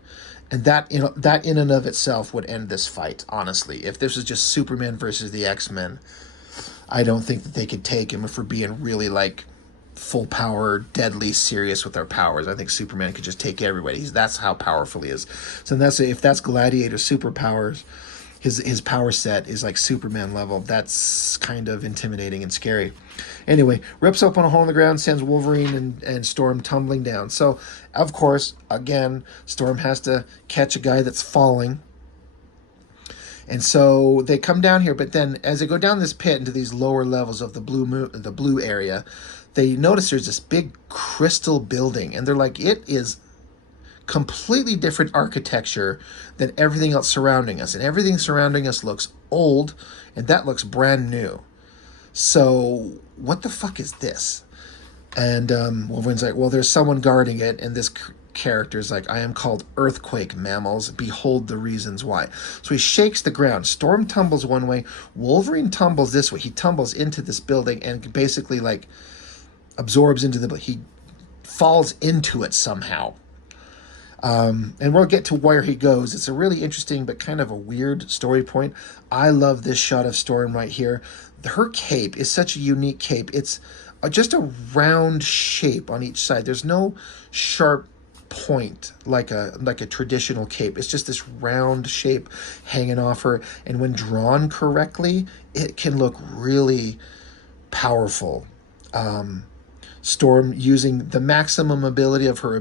And that in and of itself would end this fight, honestly. If this was just Superman versus the X-Men, I don't think that they could take him if we're being really, like, full power, deadly serious with our powers. I think Superman could just take everybody. That's how powerful he is. So if that's Gladiator's superpowers, his power set is like Superman level. That's kind of intimidating and scary. Anyway, rips open a hole in the ground, sends Wolverine and Storm tumbling down. So, of course, again, Storm has to catch a guy that's falling. And so they come down here, but then as they go down this pit into these lower levels of the blue area, they notice there's this big crystal building, and they're like, it is completely different architecture than everything else surrounding us. And everything surrounding us looks old, and that looks brand new. So what the fuck is this? And Wolverine's like, well, there's someone guarding it, and this character's like, I am called Earthquake, mammals. Behold the reasons why. So he shakes the ground. Storm tumbles one way. Wolverine tumbles this way. He tumbles into this building and basically, like, absorbs into the... He falls into it somehow. And we'll get to where he goes. It's a really interesting but kind of a weird story point. I love this shot of Storm right here. Her cape is such a unique cape. It's just a round shape on each side. There's no sharp point like a traditional cape. It's just this round shape hanging off her, and when drawn correctly, it can look really powerful. Storm using the maximum ability of her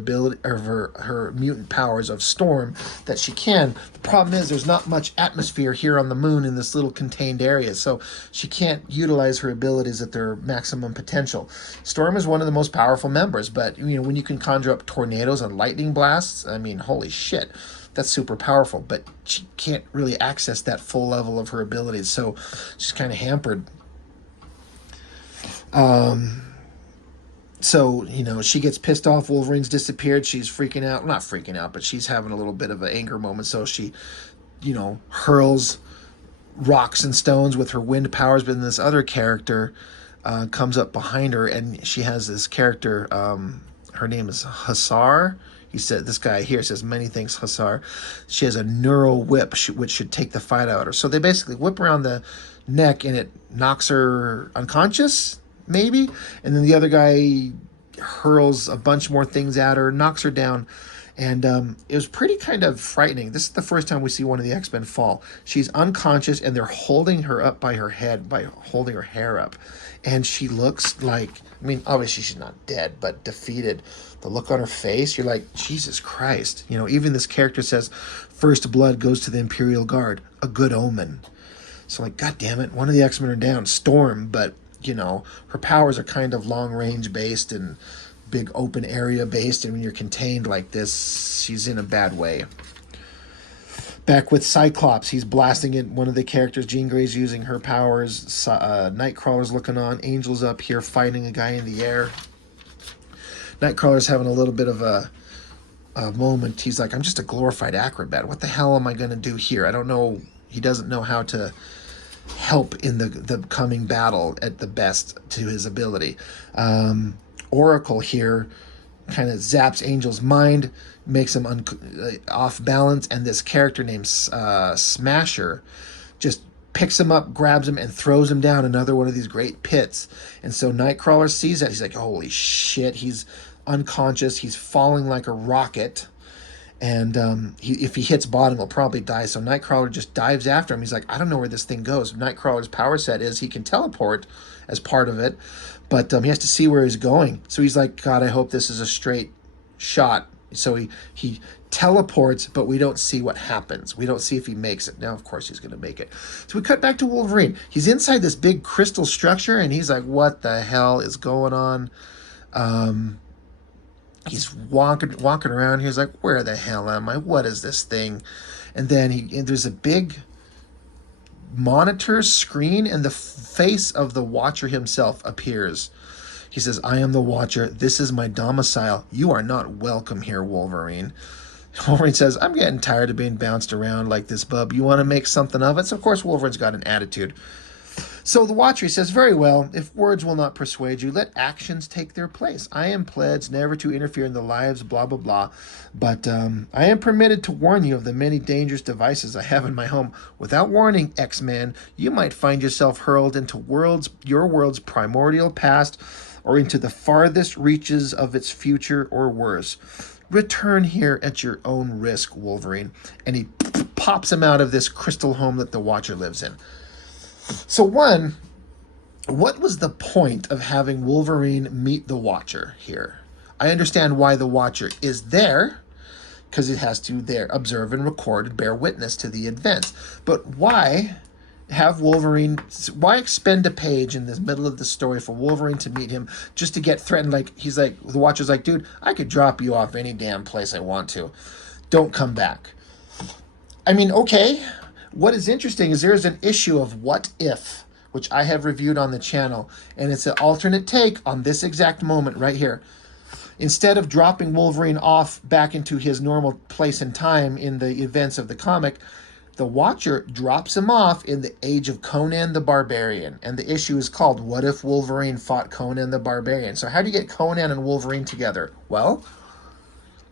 mutant powers of Storm that she can. The problem is there's not much atmosphere here on the moon in this little contained area, so she can't utilize her abilities at their maximum potential. Storm is one of the most powerful members, but you know, when you can conjure up tornadoes and lightning blasts, I mean, holy shit, that's super powerful, but she can't really access that full level of her abilities, so she's kind of hampered. So, you know, she gets pissed off. Wolverine's disappeared. She's freaking out. Not freaking out, but she's having a little bit of an anger moment. So she, you know, hurls rocks and stones with her wind powers. But then this other character comes up behind her, and she has this character. Her name is Hussar. He said, this guy here says many thanks, Hussar. She has a neural whip, which should take the fight out of her. So they basically whip around the neck, and it knocks her unconscious, maybe, and then the other guy hurls a bunch more things at her, knocks her down, and it was pretty kind of frightening. This is the first time we see one of the X-Men fall. She's unconscious, and they're holding her up by her head, by holding her hair up, and she looks like, I mean, obviously she's not dead, but defeated. The look on her face, you're like, Jesus Christ. You know, even this character says, first blood goes to the Imperial Guard, a good omen. So, like, God damn it, one of the X-Men are down, Storm, but you know, her powers are kind of long-range based and big open area based, and when you're contained like this, she's in a bad way. Back with Cyclops, he's blasting at one of the characters. Jean Grey's using her powers. Nightcrawler's looking on. Angel's up here fighting a guy in the air. Nightcrawler's having a little bit of a moment. He's like, I'm just a glorified acrobat. What the hell am I going to do here? I don't know. He doesn't know how to help in the coming battle at the best to his ability. Oracle here kind of zaps Angel's mind, makes him off balance, and this character named Smasher just picks him up, grabs him, and throws him down another one of these great pits. And so Nightcrawler sees that. He's like, holy shit, he's unconscious, he's falling like a rocket. And if he hits bottom, he'll probably die. So Nightcrawler just dives after him. He's like, I don't know where this thing goes. Nightcrawler's power set is he can teleport as part of it, but he has to see where he's going. So he's like, God, I hope this is a straight shot So he teleports, but we don't see what happens. We don't see if he makes it. Now, of course, he's going to make it. So we cut back to Wolverine. He's inside this big crystal structure, and he's like, what the hell is going on? He's walking around. He's like, where the hell am I? What is this thing? And then there's a big monitor screen, and the face of the Watcher himself appears. He says, I am the Watcher. This is my domicile. You are not welcome here, Wolverine. Wolverine says, I'm getting tired of being bounced around like this, bub. You want to make something of it? So, of course, Wolverine's got an attitude. So the Watcher says, very well, if words will not persuade you, let actions take their place. I am pledged never to interfere in the lives, blah, blah, blah. But I am permitted to warn you of the many dangerous devices I have in my home. Without warning, X-Man, you might find yourself hurled into your world's primordial past, or into the farthest reaches of its future, or worse. Return here at your own risk, Wolverine. And he pops him out of this crystal home that the Watcher lives in. So one, what was the point of having Wolverine meet the Watcher here? I understand why the Watcher is there, because it has to there observe and record and bear witness to the events. But why have Wolverine, why expend a page in the middle of the story for Wolverine to meet him just to get threatened? Like, he's like, the Watcher's like, dude, I could drop you off any damn place I want to. Don't come back. I mean, okay. What is interesting is there's an issue of What If, which I have reviewed on the channel, and it's an alternate take on this exact moment right here. Instead of dropping Wolverine off back into his normal place and time in the events of the comic, the Watcher drops him off in the age of Conan the Barbarian. And the issue is called, What If Wolverine Fought Conan the Barbarian? So how do you get Conan and Wolverine together? Well,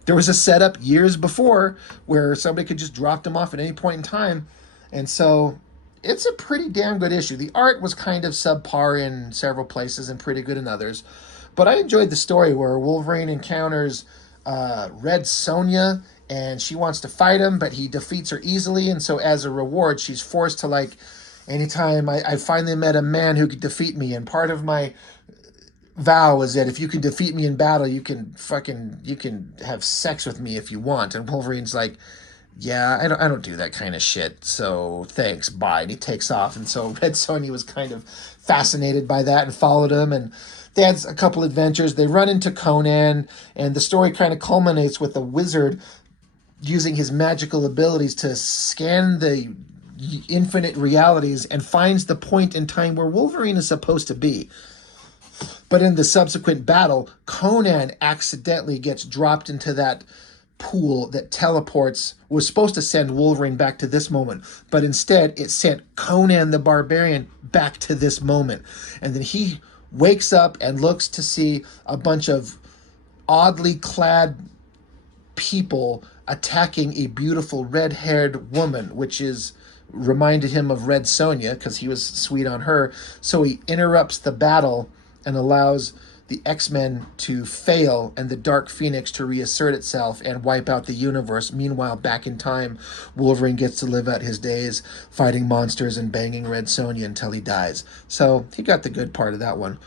there was a setup years before where somebody could just drop them off at any point in time. And so it's a pretty damn good issue. The art was kind of subpar in several places and pretty good in others. But I enjoyed the story where Wolverine encounters Red Sonja, and she wants to fight him, but he defeats her easily. And so as a reward, she's forced to, like, anytime I finally met a man who could defeat me. And part of my vow is that if you can defeat me in battle, you can have sex with me if you want. And Wolverine's like, yeah, I don't do that kind of shit. So thanks, bye. And he takes off. And so Red Sonja was kind of fascinated by that and followed him. And they had a couple adventures. They run into Conan, and the story kind of culminates with the wizard using his magical abilities to scan the infinite realities and finds the point in time where Wolverine is supposed to be. But in the subsequent battle, Conan accidentally gets dropped into that pool that teleports, was supposed to send Wolverine back to this moment, but instead it sent Conan the Barbarian back to this moment. And then he wakes up and looks to see a bunch of oddly clad people attacking a beautiful red-haired woman, which is reminded him of Red Sonja because he was sweet on her. So he interrupts the battle and allows the X-Men to fail and the Dark Phoenix to reassert itself and wipe out the universe. Meanwhile, back in time, Wolverine gets to live out his days fighting monsters and banging Red Sonja until he dies. So he got the good part of that one.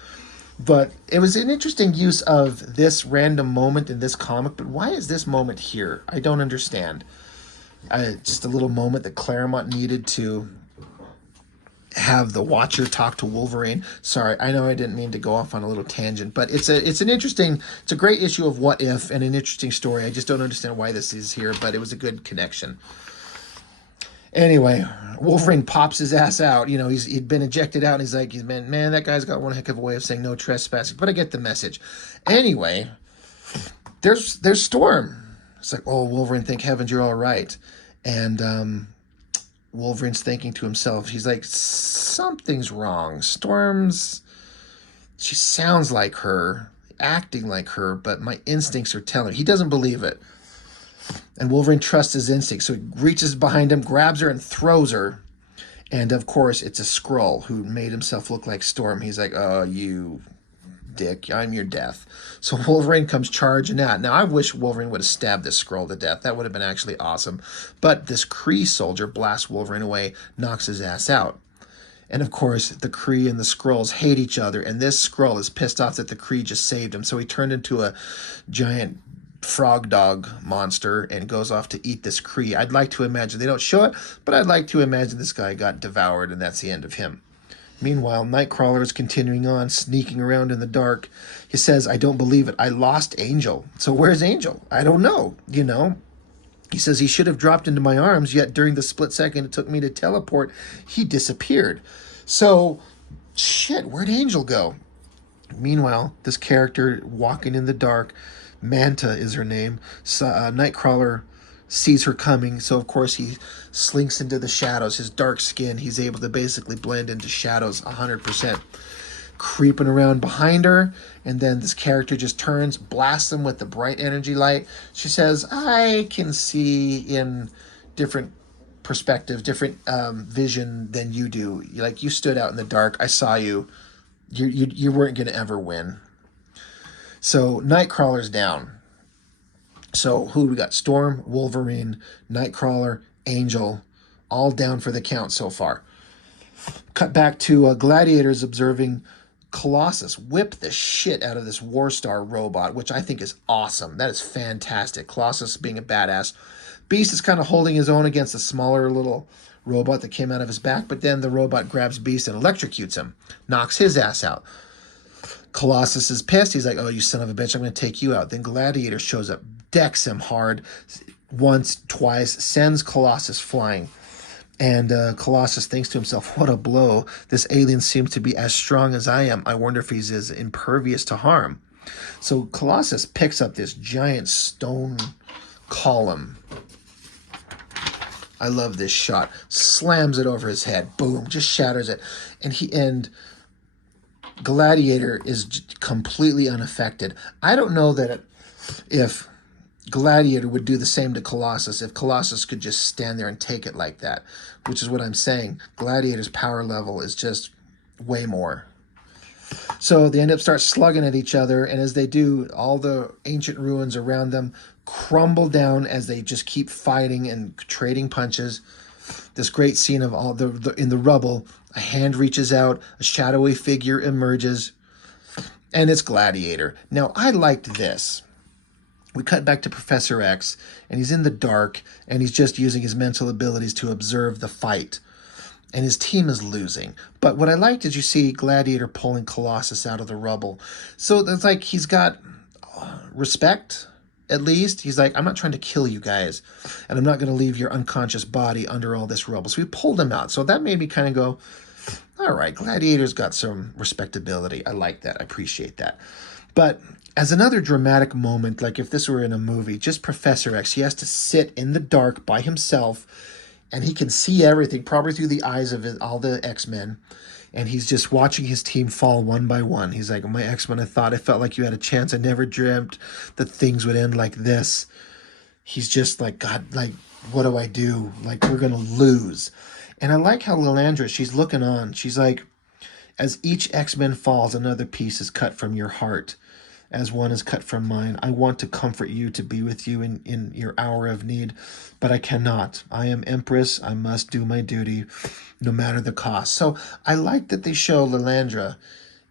But it was an interesting use of this random moment in this comic. But why is this moment here? I don't understand. Just a little moment that Claremont needed to have the Watcher talk to Wolverine. Sorry, I know I didn't mean to go off on a little tangent, but it's a great issue of What If and an interesting story. I just don't understand why this is here, but it was a good connection. Anyway, Wolverine pops his ass out. You know, he'd been ejected out, and he's like, man, that guy's got one heck of a way of saying no trespassing, but I get the message. Anyway, there's Storm. It's like, oh, Wolverine, thank heavens you're all right. And Wolverine's thinking to himself, he's like, something's wrong. She sounds like her, acting like her, but my instincts are telling me. He doesn't believe it. And Wolverine trusts his instincts, so he reaches behind him, grabs her, and throws her. And, of course, it's a Skrull who made himself look like Storm. He's like, oh, you dick, I'm your death. So Wolverine comes charging out. Now, I wish Wolverine would have stabbed this Skrull to death. That would have been actually awesome. But this Kree soldier blasts Wolverine away, knocks his ass out. And, of course, the Kree and the Skrulls hate each other, and this Skrull is pissed off that the Kree just saved him. So he turned into a giant frog dog monster and goes off to eat this Kree. I'd like to imagine, they don't show it, but I'd like to imagine this guy got devoured and that's the end of him. Meanwhile, Nightcrawler is continuing on, sneaking around in the dark. He says, I don't believe it. I lost Angel. So where's Angel? I don't know, you know. He says he should have dropped into my arms, yet during the split second it took me to teleport, he disappeared. So, shit, where'd Angel go? Meanwhile, this character walking in the dark, Manta is her name. So, Nightcrawler sees her coming, so of course he slinks into the shadows. His dark skin, he's able to basically blend into shadows 100%. Creeping around behind her, and then this character just turns, blasts him with the bright energy light. She says, I can see in different perspectives, different vision than you do. Like, you stood out in the dark, I saw you. You weren't going to ever win. So Nightcrawler's down. So who we got? Storm, Wolverine, Nightcrawler, Angel, all down for the count so far. Cut back to Gladiators observing Colossus whip the shit out of this War Star robot, which I think is awesome. That is fantastic. Colossus being a badass. Beast is kind of holding his own against a smaller little robot that came out of his back, but then the robot grabs Beast and electrocutes him, knocks his ass out. Colossus is pissed. He's like, oh, you son of a bitch, I'm going to take you out. Then Gladiator shows up, decks him hard once, twice, sends Colossus flying. And Colossus thinks to himself, what a blow. This alien seems to be as strong as I am. I wonder if he's as impervious to harm. So Colossus picks up this giant stone column. I love this shot. Slams it over his head. Boom. Just shatters it. And Gladiator is completely unaffected. I don't know that if Gladiator would do the same to Colossus, if Colossus could just stand there and take it like that, which is what I'm saying. Gladiator's power level is just way more. So they end up start slugging at each other, and as they do, all the ancient ruins around them crumble down as they just keep fighting and trading punches. This great scene of all in the rubble, a hand reaches out, a shadowy figure emerges, and it's Gladiator. Now, I liked this. We cut back to Professor X, and he's in the dark, and he's just using his mental abilities to observe the fight. And his team is losing. But what I liked is you see Gladiator pulling Colossus out of the rubble. So it's like he's got respect, at least. He's like, I'm not trying to kill you guys, and I'm not going to leave your unconscious body under all this rubble. So he pulled him out. So that made me kind of go, all right, Gladiator's got some respectability. I like that. I appreciate that. But as another dramatic moment, like if this were in a movie, just Professor X, he has to sit in the dark by himself, and he can see everything, probably through the eyes of all the X-Men, and he's just watching his team fall one by one. He's like, my X-Men, I felt like you had a chance. I never dreamt that things would end like this. He's just like, God, like, what do I do? Like, we're going to lose. And I like how Lilandra, she's looking on. She's like, as each X-Men falls, another piece is cut from your heart, as one is cut from mine. I want to comfort you, to be with you in your hour of need, but I cannot. I am Empress. I must do my duty, no matter the cost. So I like that they show Lilandra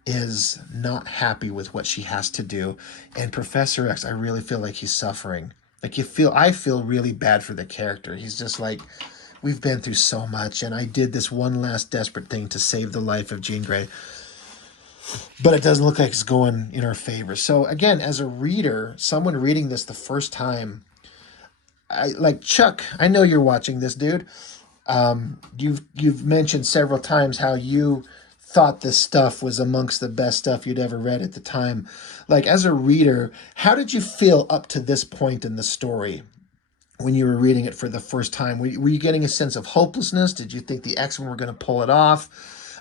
is not happy with what she has to do. And Professor X, I really feel like he's suffering. Like I feel really bad for the character. He's just like, we've been through so much, and I did this one last desperate thing to save the life of Jean Grey. But it doesn't look like it's going in our favor. So again, as a reader, someone reading this the first time, like Chuck, I know you're watching this, dude. You've mentioned several times how you thought this stuff was amongst the best stuff you'd ever read at the time. Like, as a reader, how did you feel up to this point in the story when you were reading it for the first time? Were you getting a sense of hopelessness? Did you think the X-Men were going to pull it off?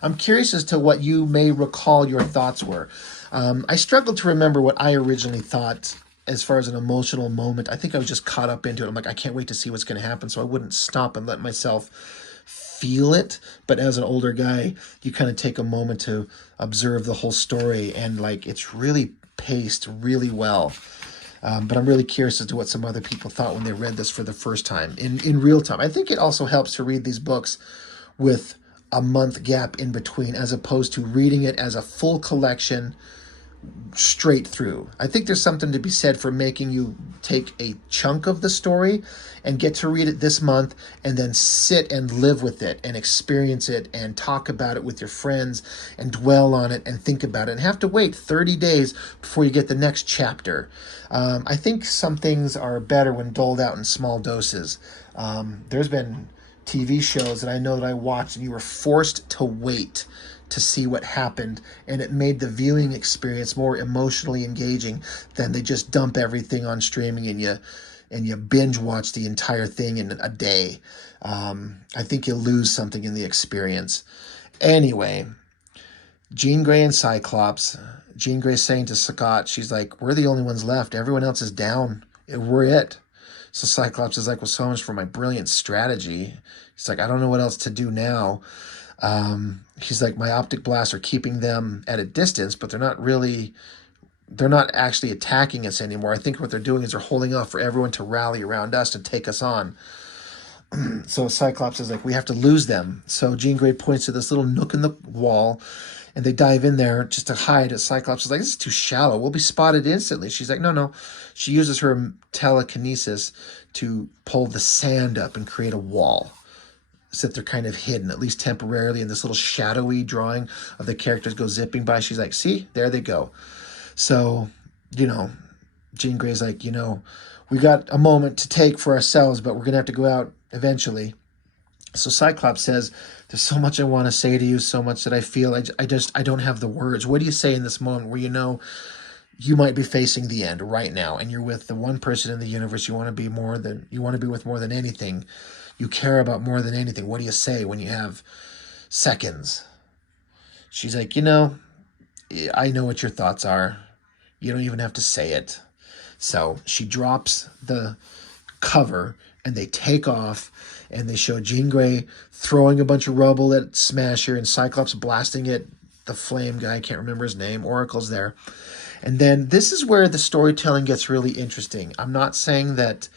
I'm curious as to what you may recall your thoughts were. I struggled to remember what I originally thought as far as an emotional moment. I think I was just caught up into it. I'm like, I can't wait to see what's going to happen, so I wouldn't stop and let myself feel it. But as an older guy, you kind of take a moment to observe the whole story, and like, it's really paced really well. But I'm really curious as to what some other people thought when they read this for the first time in real time. I think it also helps to read these books with a month gap in between, as opposed to reading it as a full collection straight through. I think there's something to be said for making you take a chunk of the story and get to read it this month and then sit and live with it and experience it and talk about it with your friends and dwell on it and think about it and have to wait 30 days before you get the next chapter. I think some things are better when doled out in small doses. There's been TV shows that I know that I watched and you were forced to wait to see what happened, and it made the viewing experience more emotionally engaging than they just dump everything on streaming and you binge watch the entire thing in a day. I think you lose something in the experience. Anyway, Jean Grey and Cyclops. Jean Grey saying to Scott, she's like, we're the only ones left. Everyone else is down. We're it. So Cyclops is like, well, so much for my brilliant strategy. He's like, I don't know what else to do now. He's like, my optic blasts are keeping them at a distance, but they're not actually attacking us anymore. I think what they're doing is they're holding off for everyone to rally around us to take us on. So Cyclops is like, we have to lose them. So Jean Grey points to this little nook in the wall, and they dive in there just to hide. And Cyclops is like, this is too shallow. We'll be spotted instantly. She's like, no. She uses her telekinesis to pull the sand up and create a wall, so that they're kind of hidden, at least temporarily, and this little shadowy drawing of the characters go zipping by. She's like, see, there they go. So, Jean Grey's like, we got a moment to take for ourselves, but we're going to have to go out eventually. So Cyclops says, there's so much I want to say to you, so much that I feel I don't have the words. What do you say in this moment where you might be facing the end right now, and you're with the one person in the universe you want to be with more than anything, you care about more than anything? What do you say when you have seconds? She's like, I know what your thoughts are. You don't even have to say it. So she drops the cover and they take off, and they show Jean Grey throwing a bunch of rubble at Smasher and Cyclops blasting at the flame guy. I can't remember his name. Oracle's there. And then this is where the storytelling gets really interesting. I'm not saying that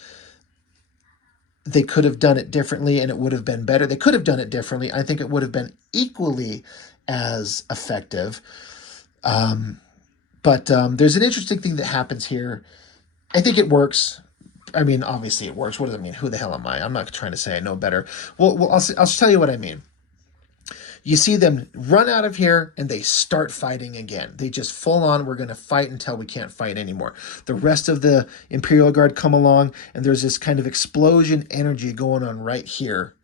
they could have done it differently and it would have been better. They could have done it differently. I think it would have been equally as effective. But there's an interesting thing that happens here. I think it works. I mean, obviously it works. What does it mean? Who the hell am I? I'm not trying to say I know better. Well, I'll tell you what I mean. You see them run out of here and they start fighting again. They just full on, we're going to fight until we can't fight anymore. The rest of the Imperial Guard come along, and there's this kind of explosion energy going on right here.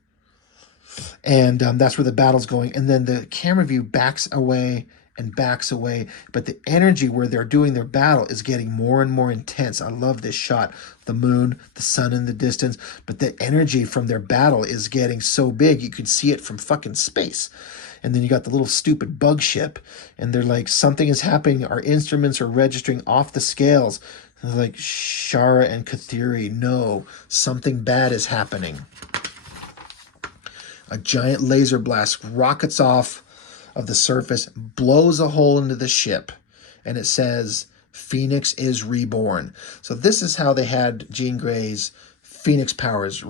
And that's where the battle's going. And then the camera view backs away and backs away, but the energy where they're doing their battle is getting more and more intense. I love this shot. The moon, the sun in the distance, but the energy from their battle is getting so big you can see it from fucking space. And then you got the little stupid bug ship, and they're like, something is happening. Our instruments are registering off the scales. And they're like, Shara and Kathiri, no, something bad is happening. A giant laser blast rockets off of the surface, blows a hole into the ship, and it says, Phoenix is reborn. So this is how they had Jean Grey's Phoenix powers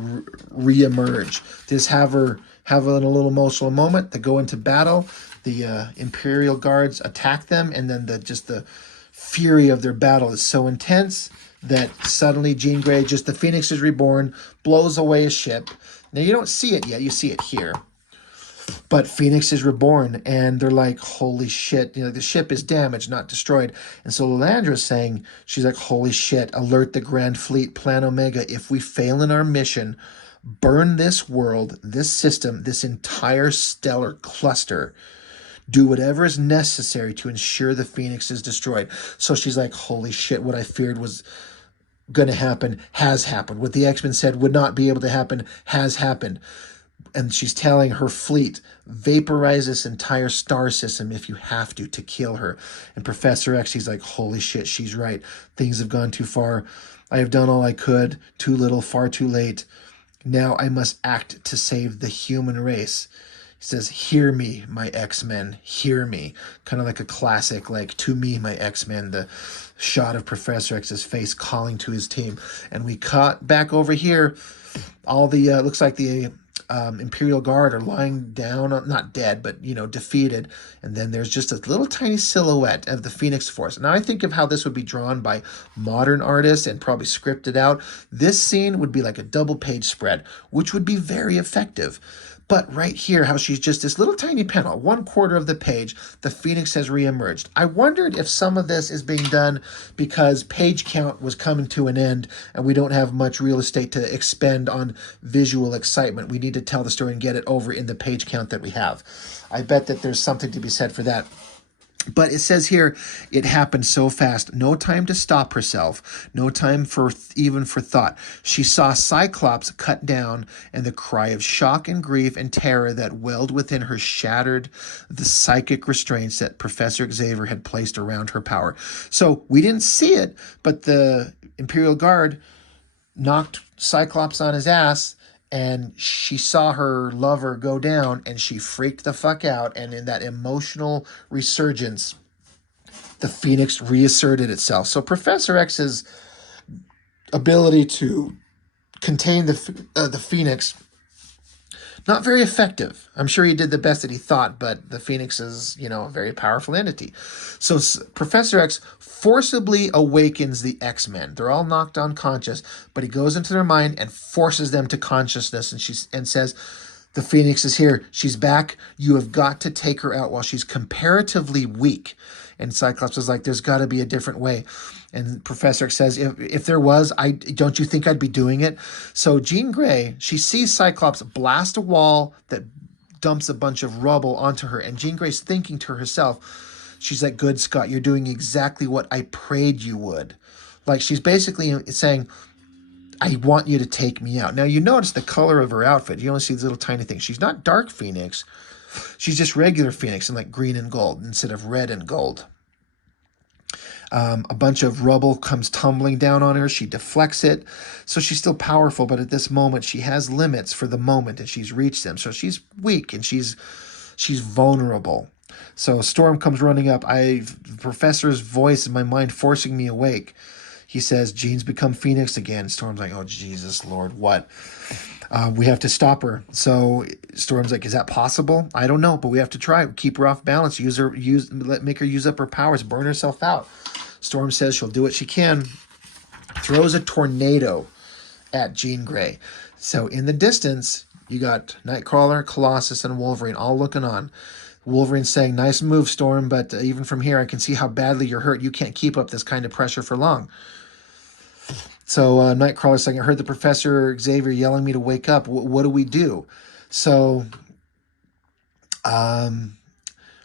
re-emerge. They just have her have a little emotional moment. They go into battle. The Imperial Guards attack them, and then the fury of their battle is so intense that suddenly Jean Grey, just the Phoenix is reborn, blows away a ship. Now you don't see it yet. You see it here. But Phoenix is reborn, and they're like, holy shit, the ship is damaged, not destroyed. And so Lilandra's saying, she's like, holy shit, alert the Grand Fleet, Plan Omega. If we fail in our mission, burn this world, this system, this entire stellar cluster. Do whatever is necessary to ensure the Phoenix is destroyed. So she's like, holy shit, what I feared was going to happen has happened. What the X-Men said would not be able to happen has happened. And she's telling her fleet, vaporize this entire star system if you have to kill her. And Professor X, he's like, holy shit, she's right. Things have gone too far. I have done all I could. Too little, far too late. Now I must act to save the human race. He says, hear me, my X-Men, hear me. Kind of like a classic, like, to me, my X-Men, the shot of Professor X's face calling to his team. And we cut back over here. All the, looks like the Imperial Guard are lying down, not dead, but, defeated. And then there's just a little tiny silhouette of the Phoenix Force. Now, I think of how this would be drawn by modern artists and probably scripted out. This scene would be like a double-page spread, which would be very effective. But right here, how she's just this little tiny panel, 1/4 of the page, the Phoenix has reemerged. I wondered if some of this is being done because page count was coming to an end and we don't have much real estate to expend on visual excitement. We need to tell the story and get it over in the page count that we have. I bet that there's something to be said for that. But it says here, it happened so fast. No time to stop herself. No time even for thought. She saw Cyclops cut down, and the cry of shock and grief and terror that welled within her shattered the psychic restraints that Professor Xavier had placed around her power. So we didn't see it, but the Imperial Guard knocked Cyclops on his ass, and she saw her lover go down, and she freaked the fuck out. And in that emotional resurgence, the Phoenix reasserted itself. So Professor X's ability to contain the Phoenix, not very effective. I'm sure he did the best that he thought, but the Phoenix is, a very powerful entity. So Professor X forcibly awakens the X-Men. They're all knocked unconscious, but he goes into their mind and forces them to consciousness, and says, the Phoenix is here. She's back. You have got to take her out while she's comparatively weak. And Cyclops is like, there's got to be a different way. And Professor X says, if there was, don't you think I'd be doing it? So Jean Grey, she sees Cyclops blast a wall that dumps a bunch of rubble onto her. And Jean Grey's thinking to herself, she's like, good Scott, you're doing exactly what I prayed you would. Like, she's basically saying, I want you to take me out. Now, you notice the color of her outfit. You only see these little tiny things. She's not Dark Phoenix. She's just regular Phoenix in like green and gold instead of red and gold. A bunch of rubble comes tumbling down on her. She deflects it. So she's still powerful, but at this moment, she has limits for the moment, and she's reached them. So she's weak, and she's vulnerable. So Storm comes running up. The Professor's voice in my mind forcing me awake. He says, Jean's become Phoenix again. Storm's like, oh, Jesus, Lord, what? We have to stop her. So Storm's like, is that possible? I don't know, but we have to try. Keep her off balance. Make her use up her powers. Burn herself out. Storm says she'll do what she can. Throws a tornado at Jean Grey. So in the distance, you got Nightcrawler, Colossus, and Wolverine all looking on. Wolverine saying, nice move, Storm, but even from here, I can see how badly you're hurt. You can't keep up this kind of pressure for long. So Nightcrawler's saying, I heard the Professor Xavier yelling me to wake up. What do we do? So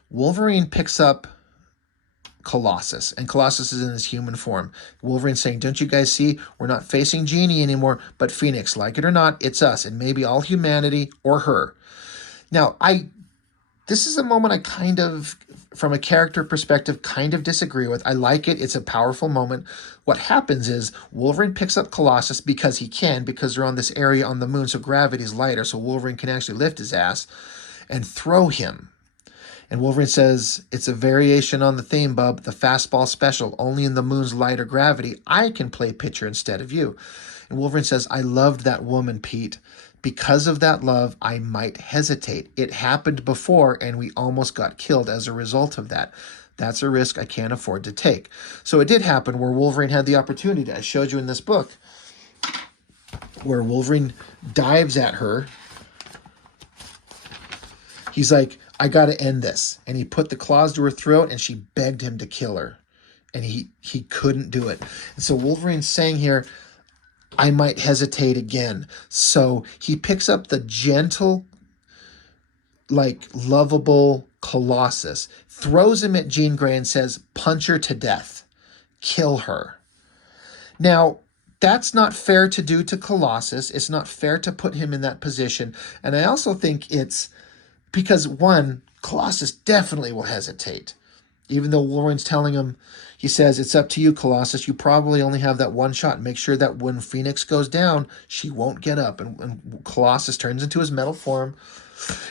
Wolverine picks up Colossus, and Colossus is in his human form. Wolverine's saying, don't you guys see? We're not facing Genie anymore, but Phoenix. Like it or not, it's us, and maybe all humanity or her. Now, this is a moment I kind of, from a character perspective, kind of disagree with. I like it. It's a powerful moment. What happens is Wolverine picks up Colossus because he can, because they're on this area on the moon, so gravity's lighter, so Wolverine can actually lift his ass and throw him. And Wolverine says, it's a variation on the theme, bub, the fastball special, only in the moon's lighter gravity. I can play pitcher instead of you. And Wolverine says, I loved that woman, Pete. Because of that love, I might hesitate. It happened before, and we almost got killed as a result of that. That's a risk I can't afford to take. So it did happen where Wolverine had the opportunity. I showed you in this book where Wolverine dives at her. He's like, I got to end this. And he put the claws to her throat, and she begged him to kill her. And he couldn't do it. And so Wolverine's saying here, I might hesitate again. So he picks up the gentle, like, lovable Colossus, throws him at Jean Grey and says, punch her to death. Kill her. Now, that's not fair to do to Colossus. It's not fair to put him in that position. And I also think it's because, one, Colossus definitely will hesitate. Even though Wolverine's telling him, he says, it's up to you, Colossus. You probably only have that one shot. Make sure that when Phoenix goes down, she won't get up. And Colossus turns into his metal form.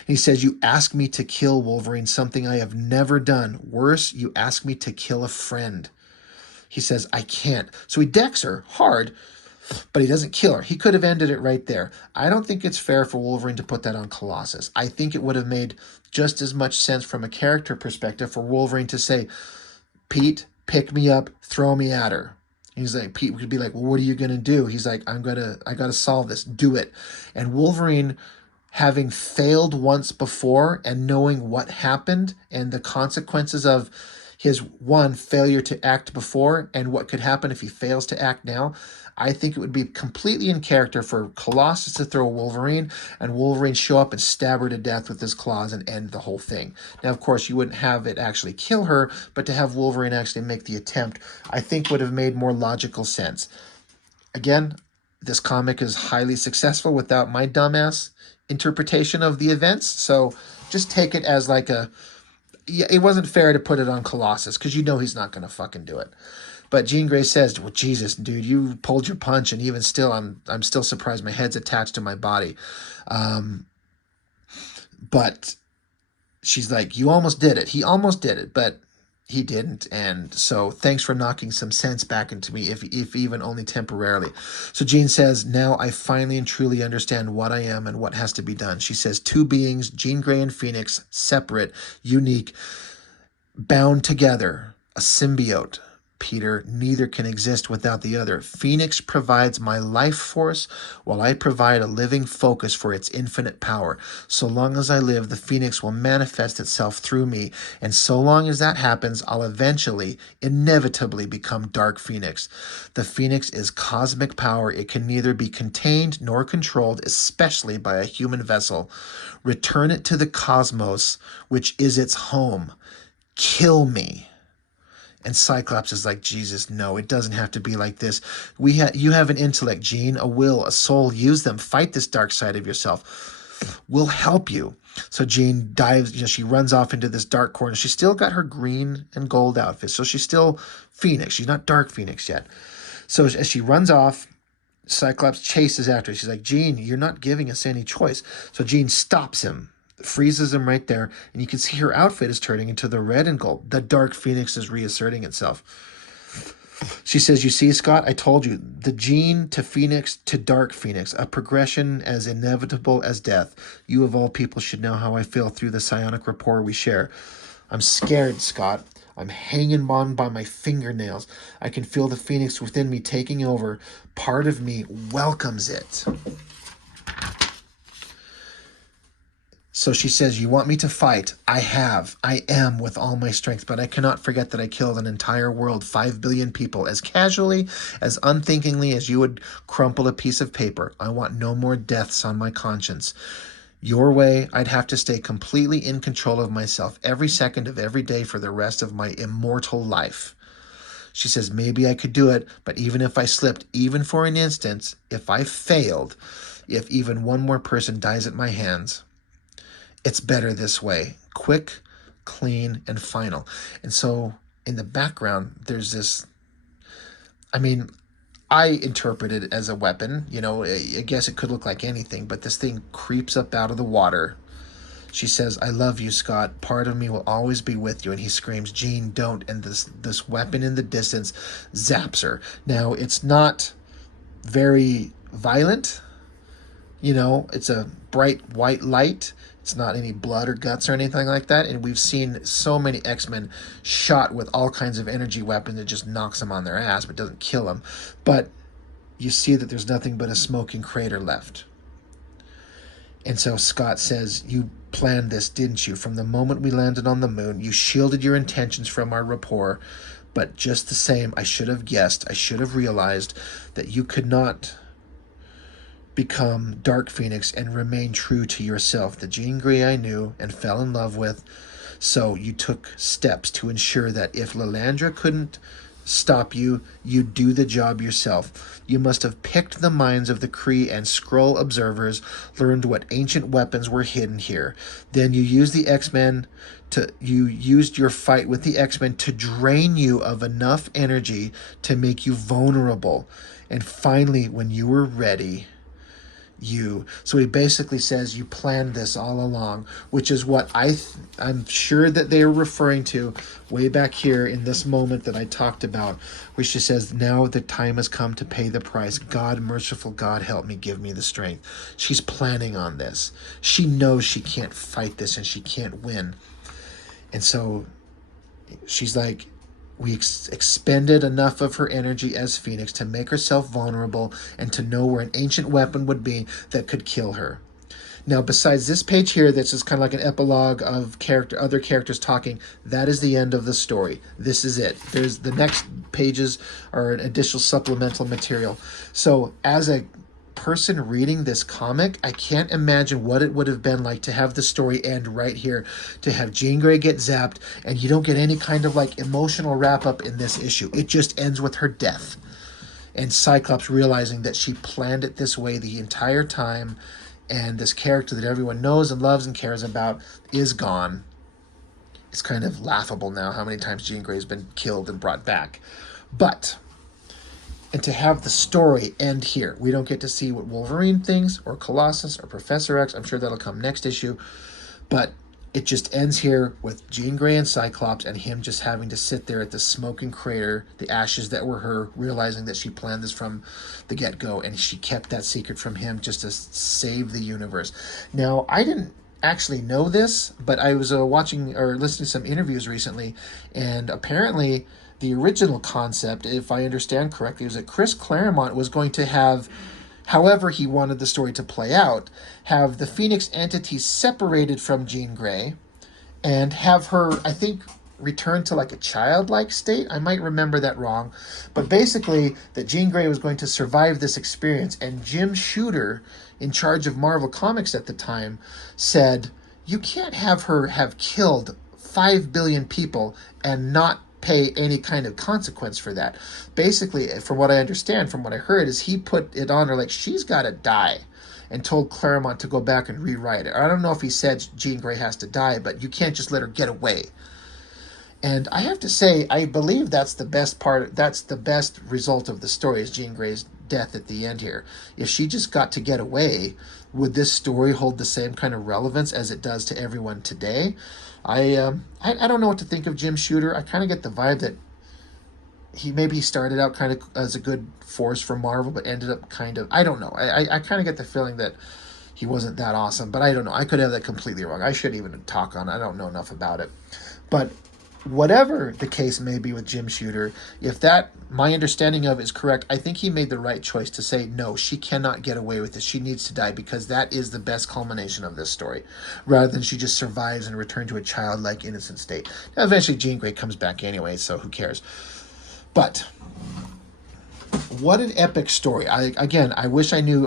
He says, you ask me to kill Wolverine, something I have never done. Worse, you ask me to kill a friend. He says, I can't. So he decks her hard. but he doesn't kill her. He could have ended it right there. I don't think it's fair for Wolverine to put that on Colossus. I think it would have made just as much sense from a character perspective for Wolverine to say, Pete, pick me up, throw me at her. He's like, Pete could be like, well, what are you going to do? He's like, I got to solve this. Do it. And Wolverine, having failed once before and knowing what happened and the consequences of his failure to act before and what could happen if he fails to act now, I think it would be completely in character for Colossus to throw Wolverine and Wolverine show up and stab her to death with his claws and end the whole thing. Now, of course, you wouldn't have it actually kill her, but to have Wolverine actually make the attempt, I think would have made more logical sense. Again, this comic is highly successful without my dumbass interpretation of the events, so just take it as like it wasn't fair to put it on Colossus because you know he's not going to fucking do it. But Jean Grey says, well, Jesus, dude, you pulled your punch, and even still, I'm still surprised my head's attached to my body. But she's like, you almost did it. He almost did it, but he didn't. And so thanks for knocking some sense back into me, if even only temporarily. So Jean says, now I finally and truly understand what I am and what has to be done. She says, two beings, Jean Grey and Phoenix, separate, unique, bound together, a symbiote. Peter, neither can exist without the other. Phoenix provides my life force while I provide a living focus for its infinite power. So long as I live, the Phoenix will manifest itself through me, and so long as that happens, I'll eventually, inevitably become Dark Phoenix. The Phoenix is cosmic power. It can neither be contained nor controlled, especially by a human vessel. Return it to the cosmos, which is its home. Kill me. And Cyclops is like, Jesus, no, it doesn't have to be like this. You have an intellect, Jean, a will, a soul. Use them. Fight this dark side of yourself. We'll help you. So Jean dives, she runs off into this dark corner. She's still got her green and gold outfit. So she's still Phoenix. She's not Dark Phoenix yet. So as she runs off, Cyclops chases after her. She's like, Jean, you're not giving us any choice. So Jean stops him, freezes him right there, and you can see her outfit is turning into the red and gold. The Dark Phoenix is reasserting itself. She says, you see, Scott, I told you, the Jean to Phoenix to Dark Phoenix, a progression as inevitable as death. You of all people should know how I feel through the psionic rapport we share. I'm scared, Scott. I'm hanging on by my fingernails. I can feel the Phoenix within me taking over. Part of me welcomes it. So she says, you want me to fight? I am with all my strength, but I cannot forget that I killed an entire world, 5 billion people, as casually, as unthinkingly as you would crumple a piece of paper. I want no more deaths on my conscience. Your way, I'd have to stay completely in control of myself every second of every day for the rest of my immortal life. She says, maybe I could do it, but even if I slipped, even for an instant, if I failed, if even one more person dies at my hands, it's better this way. Quick, clean, and final. And so in the background, there's this, I interpret it as a weapon. I guess it could look like anything, but this thing creeps up out of the water. She says, I love you, Scott. Part of me will always be with you. And he screams, Jean, don't. And this weapon in the distance zaps her. Now, it's not very violent. It's a bright white light. It's not any blood or guts or anything like that. And we've seen so many X-Men shot with all kinds of energy weapons that just knocks them on their ass but doesn't kill them. But you see that there's nothing but a smoking crater left. And so Scott says, you planned this, didn't you? From the moment we landed on the moon, you shielded your intentions from our rapport. But just the same, I should have guessed, I should have realized that you could not become Dark Phoenix and remain true to yourself, the Jean Grey I knew and fell in love with. So you took steps to ensure that if Lilandra couldn't stop you, you'd do the job yourself. You must have picked the minds of the Kree and Skrull observers, learned what ancient weapons were hidden here. Then you used your fight with the X-Men to drain you of enough energy to make you vulnerable. And finally, when you were ready, you. So he basically says you planned this all along, which is what I'm sure that they are referring to way back here in this moment that I talked about, where she says, now the time has come to pay the price. God, merciful God, help me, give me the strength. She's planning on this. She knows she can't fight this and she can't win. And so she's like, we expended enough of her energy as Phoenix to make herself vulnerable and to know where an ancient weapon would be that could kill her. Now, besides this page here, that's just kind of like an epilogue of other characters talking, that is the end of the story. This is it. There's the next pages are an additional supplemental material. So as a person reading this comic, I can't imagine what it would have been like to have the story end right here, to have Jean Grey get zapped, and you don't get any kind of like emotional wrap up in this issue. It just ends with her death. And Cyclops realizing that she planned it this way the entire time, and this character that everyone knows and loves and cares about is gone. It's kind of laughable now how many times Jean Grey's been killed and brought back. And to have the story end here. We don't get to see what Wolverine thinks, or Colossus, or Professor X. I'm sure that'll come next issue. But it just ends here with Jean Grey and Cyclops and him just having to sit there at the smoking crater, the ashes that were her, realizing that she planned this from the get-go, and she kept that secret from him just to save the universe. Now, I didn't actually know this, but I was watching or listening to some interviews recently, and apparently the original concept, if I understand correctly, was that Chris Claremont was going to have, however he wanted the story to play out, have the Phoenix entity separated from Jean Grey and have her, I think, return to like a childlike state. I might remember that wrong. But basically, that Jean Grey was going to survive this experience. And Jim Shooter, in charge of Marvel Comics at the time, said, you can't have her have killed 5 billion people and not pay any kind of consequence for that. Basically, from what I understand, from what I heard, is he put it on her like she's got to die, and told Claremont to go back and rewrite it. I don't know if he said Jean Grey has to die, but you can't just let her get away. And I have to say, I believe that's the best part. That's the best result of the story, is Jean Grey's death at the end here. If she just got to get away, would this story hold the same kind of relevance as it does to everyone today? I don't know what to think of Jim Shooter. I kind of get the vibe that he maybe started out kind of as a good force for Marvel, but ended up kind of, I don't know. I kind of get the feeling that he wasn't that awesome, but I don't know. I could have that completely wrong. I shouldn't even talk on it. I don't know enough about it. But whatever the case may be with Jim Shooter, if that, my understanding of it is correct, I think he made the right choice to say, no, she cannot get away with this. She needs to die, because that is the best culmination of this story, rather than she just survives and returns to a childlike, innocent state. Now, eventually Jean Grey comes back anyway, so who cares? But what an epic story. I wish I knew,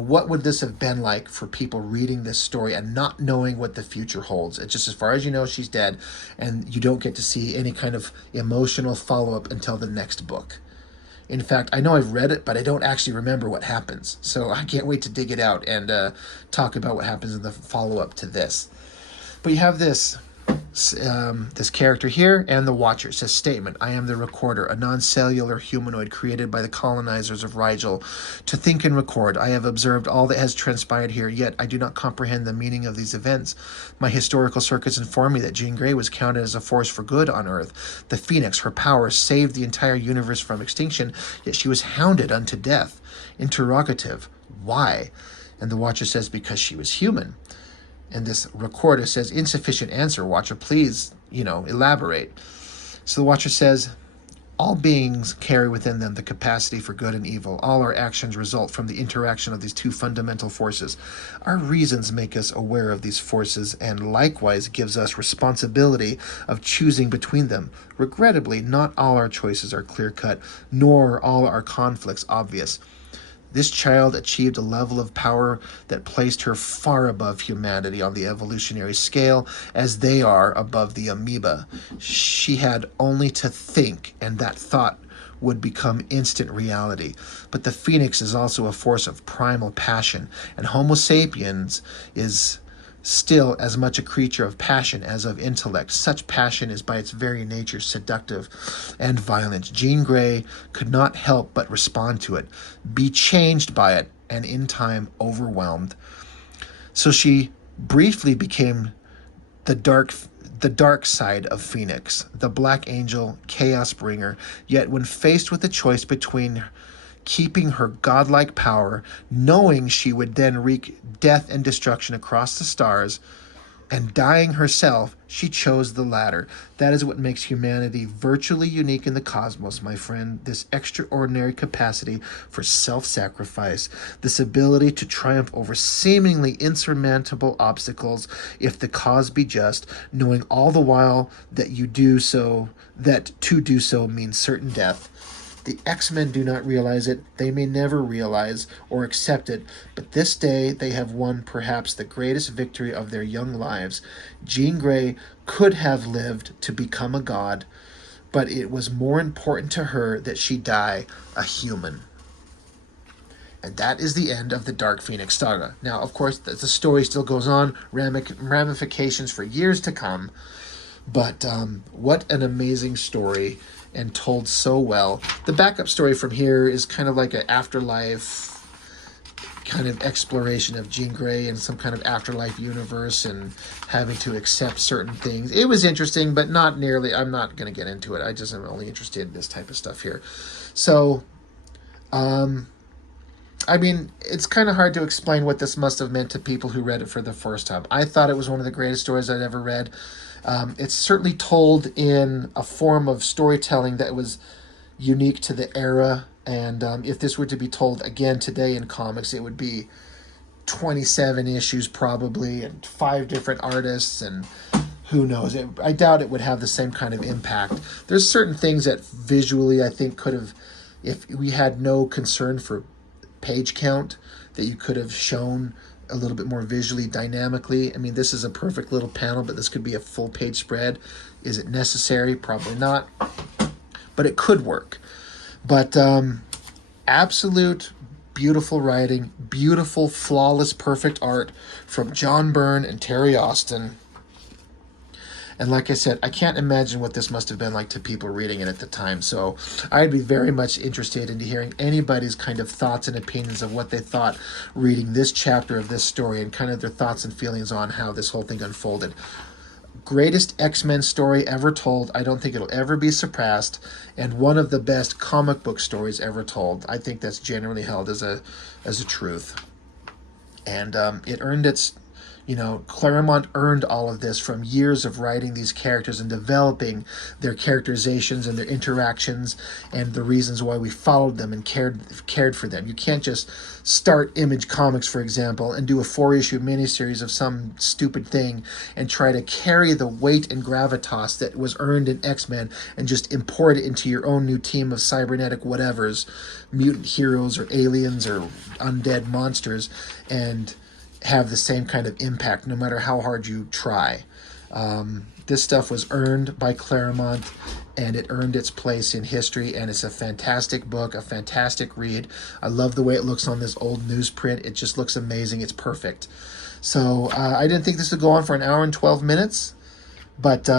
what would this have been like for people reading this story and not knowing what the future holds. It's just, as far as you know, she's dead, and you don't get to see any kind of emotional follow-up until the next book. In fact, I know I've read it, but I don't actually remember what happens. So I can't wait to dig it out and talk about what happens in the follow-up to this. But you have this character here, and the Watcher. It says, statement, I am the Recorder, a non-cellular humanoid created by the colonizers of Rigel to think and record. I have observed all that has transpired here, yet I do not comprehend the meaning of these events. My historical circuits inform me that Jean Grey was counted as a force for good on Earth. The Phoenix, her powers, saved the entire universe from extinction, yet she was hounded unto death. Interrogative, why? And the Watcher says, because she was human. And this Recorder says, insufficient answer, Watcher, please, elaborate. So the Watcher says, all beings carry within them the capacity for good and evil. All our actions result from the interaction of these two fundamental forces. Our reasons make us aware of these forces, and likewise gives us responsibility of choosing between them. Regrettably, not all our choices are clear-cut, nor all our conflicts obvious. This child achieved a level of power that placed her far above humanity on the evolutionary scale, as they are above the amoeba. She had only to think, and that thought would become instant reality. But the Phoenix is also a force of primal passion, and Homo sapiens is still as much a creature of passion as of intellect. Such passion is by its very nature seductive and violent. Jean Grey could not help but respond to it, be changed by it, and in time overwhelmed. So she briefly became the dark side of Phoenix, the Black Angel, Chaos Bringer. Yet when faced with a choice between keeping her godlike power, knowing she would then wreak death and destruction across the stars, and dying herself, she chose the latter. That is what makes humanity virtually unique in the cosmos, my friend. This extraordinary capacity for self-sacrifice, this ability to triumph over seemingly insurmountable obstacles if the cause be just, knowing all the while that to do so means certain death. The X-Men do not realize it. They may never realize or accept it, but this day they have won perhaps the greatest victory of their young lives. Jean Grey could have lived to become a god, but it was more important to her that she die a human. And that is the end of the Dark Phoenix Saga. Now, of course, the story still goes on, ramifications for years to come, but what an amazing story, and told so well. The backup story from here is kind of like an afterlife kind of exploration of Jean Grey and some kind of afterlife universe and having to accept certain things. It was interesting, but not nearly. I'm not going to get into it. I just am only interested in this type of stuff here. So, I mean, it's kind of hard to explain what this must have meant to people who read it for the first time. I thought it was one of the greatest stories I'd ever read. It's certainly told in a form of storytelling that was unique to the era. And if this were to be told again today in comics, it would be 27 issues probably, and 5 different artists, and who knows. I doubt it would have the same kind of impact. There's certain things that visually I think could have, if we had no concern for page count, that you could have shown a little bit more visually dynamically. I mean, this is a perfect little panel, but this could be a full page spread. Is it necessary? Probably not, but it could work. But absolute beautiful writing, beautiful, flawless, perfect art from John Byrne and Terry Austin. And like I said, I can't imagine what this must have been like to people reading it at the time. So I'd be very much interested in hearing anybody's kind of thoughts and opinions of what they thought reading this chapter of this story, and kind of their thoughts and feelings on how this whole thing unfolded. Greatest X-Men story ever told. I don't think it'll ever be surpassed. And one of the best comic book stories ever told. I think that's generally held as a truth. And it earned its... Claremont earned all of this from years of writing these characters and developing their characterizations and their interactions and the reasons why we followed them and cared for them. You can't just start Image Comics, for example, and do a 4-issue miniseries of some stupid thing and try to carry the weight and gravitas that was earned in X-Men and just import it into your own new team of cybernetic whatevers, mutant heroes or aliens or undead monsters, and have the same kind of impact no matter how hard you try. This stuff was earned by Claremont, and it earned its place in history, and it's a fantastic book, a fantastic read. I love the way it looks on this old newsprint. It just looks amazing. It's perfect. So I didn't think this would go on for an hour and 12 minutes, but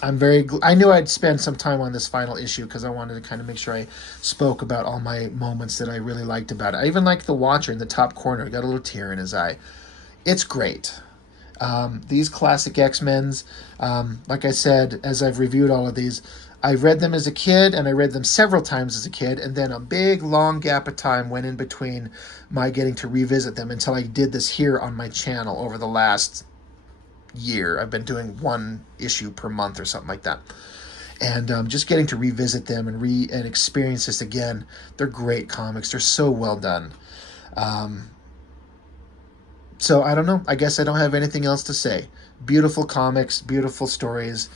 I knew I'd spend some time on this final issue because I wanted to kind of make sure I spoke about all my moments that I really liked about it. I even liked the Watcher in the top corner. He got a little tear in his eye. It's great. These classic X-Men's, like I said, as I've reviewed all of these, I read them as a kid, and I read them several times as a kid, and then a big, long gap of time went in between my getting to revisit them until I did this here on my channel over the last year. I've been doing 1 issue per month or something like that, and just getting to revisit them and experience this again. They're great comics. They're so well done. So I don't know. I guess I don't have anything else to say. Beautiful comics, beautiful stories,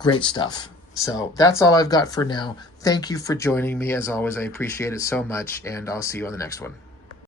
great stuff. So that's all I've got for now. Thank you for joining me. As always, I appreciate it so much, and I'll see you on the next one.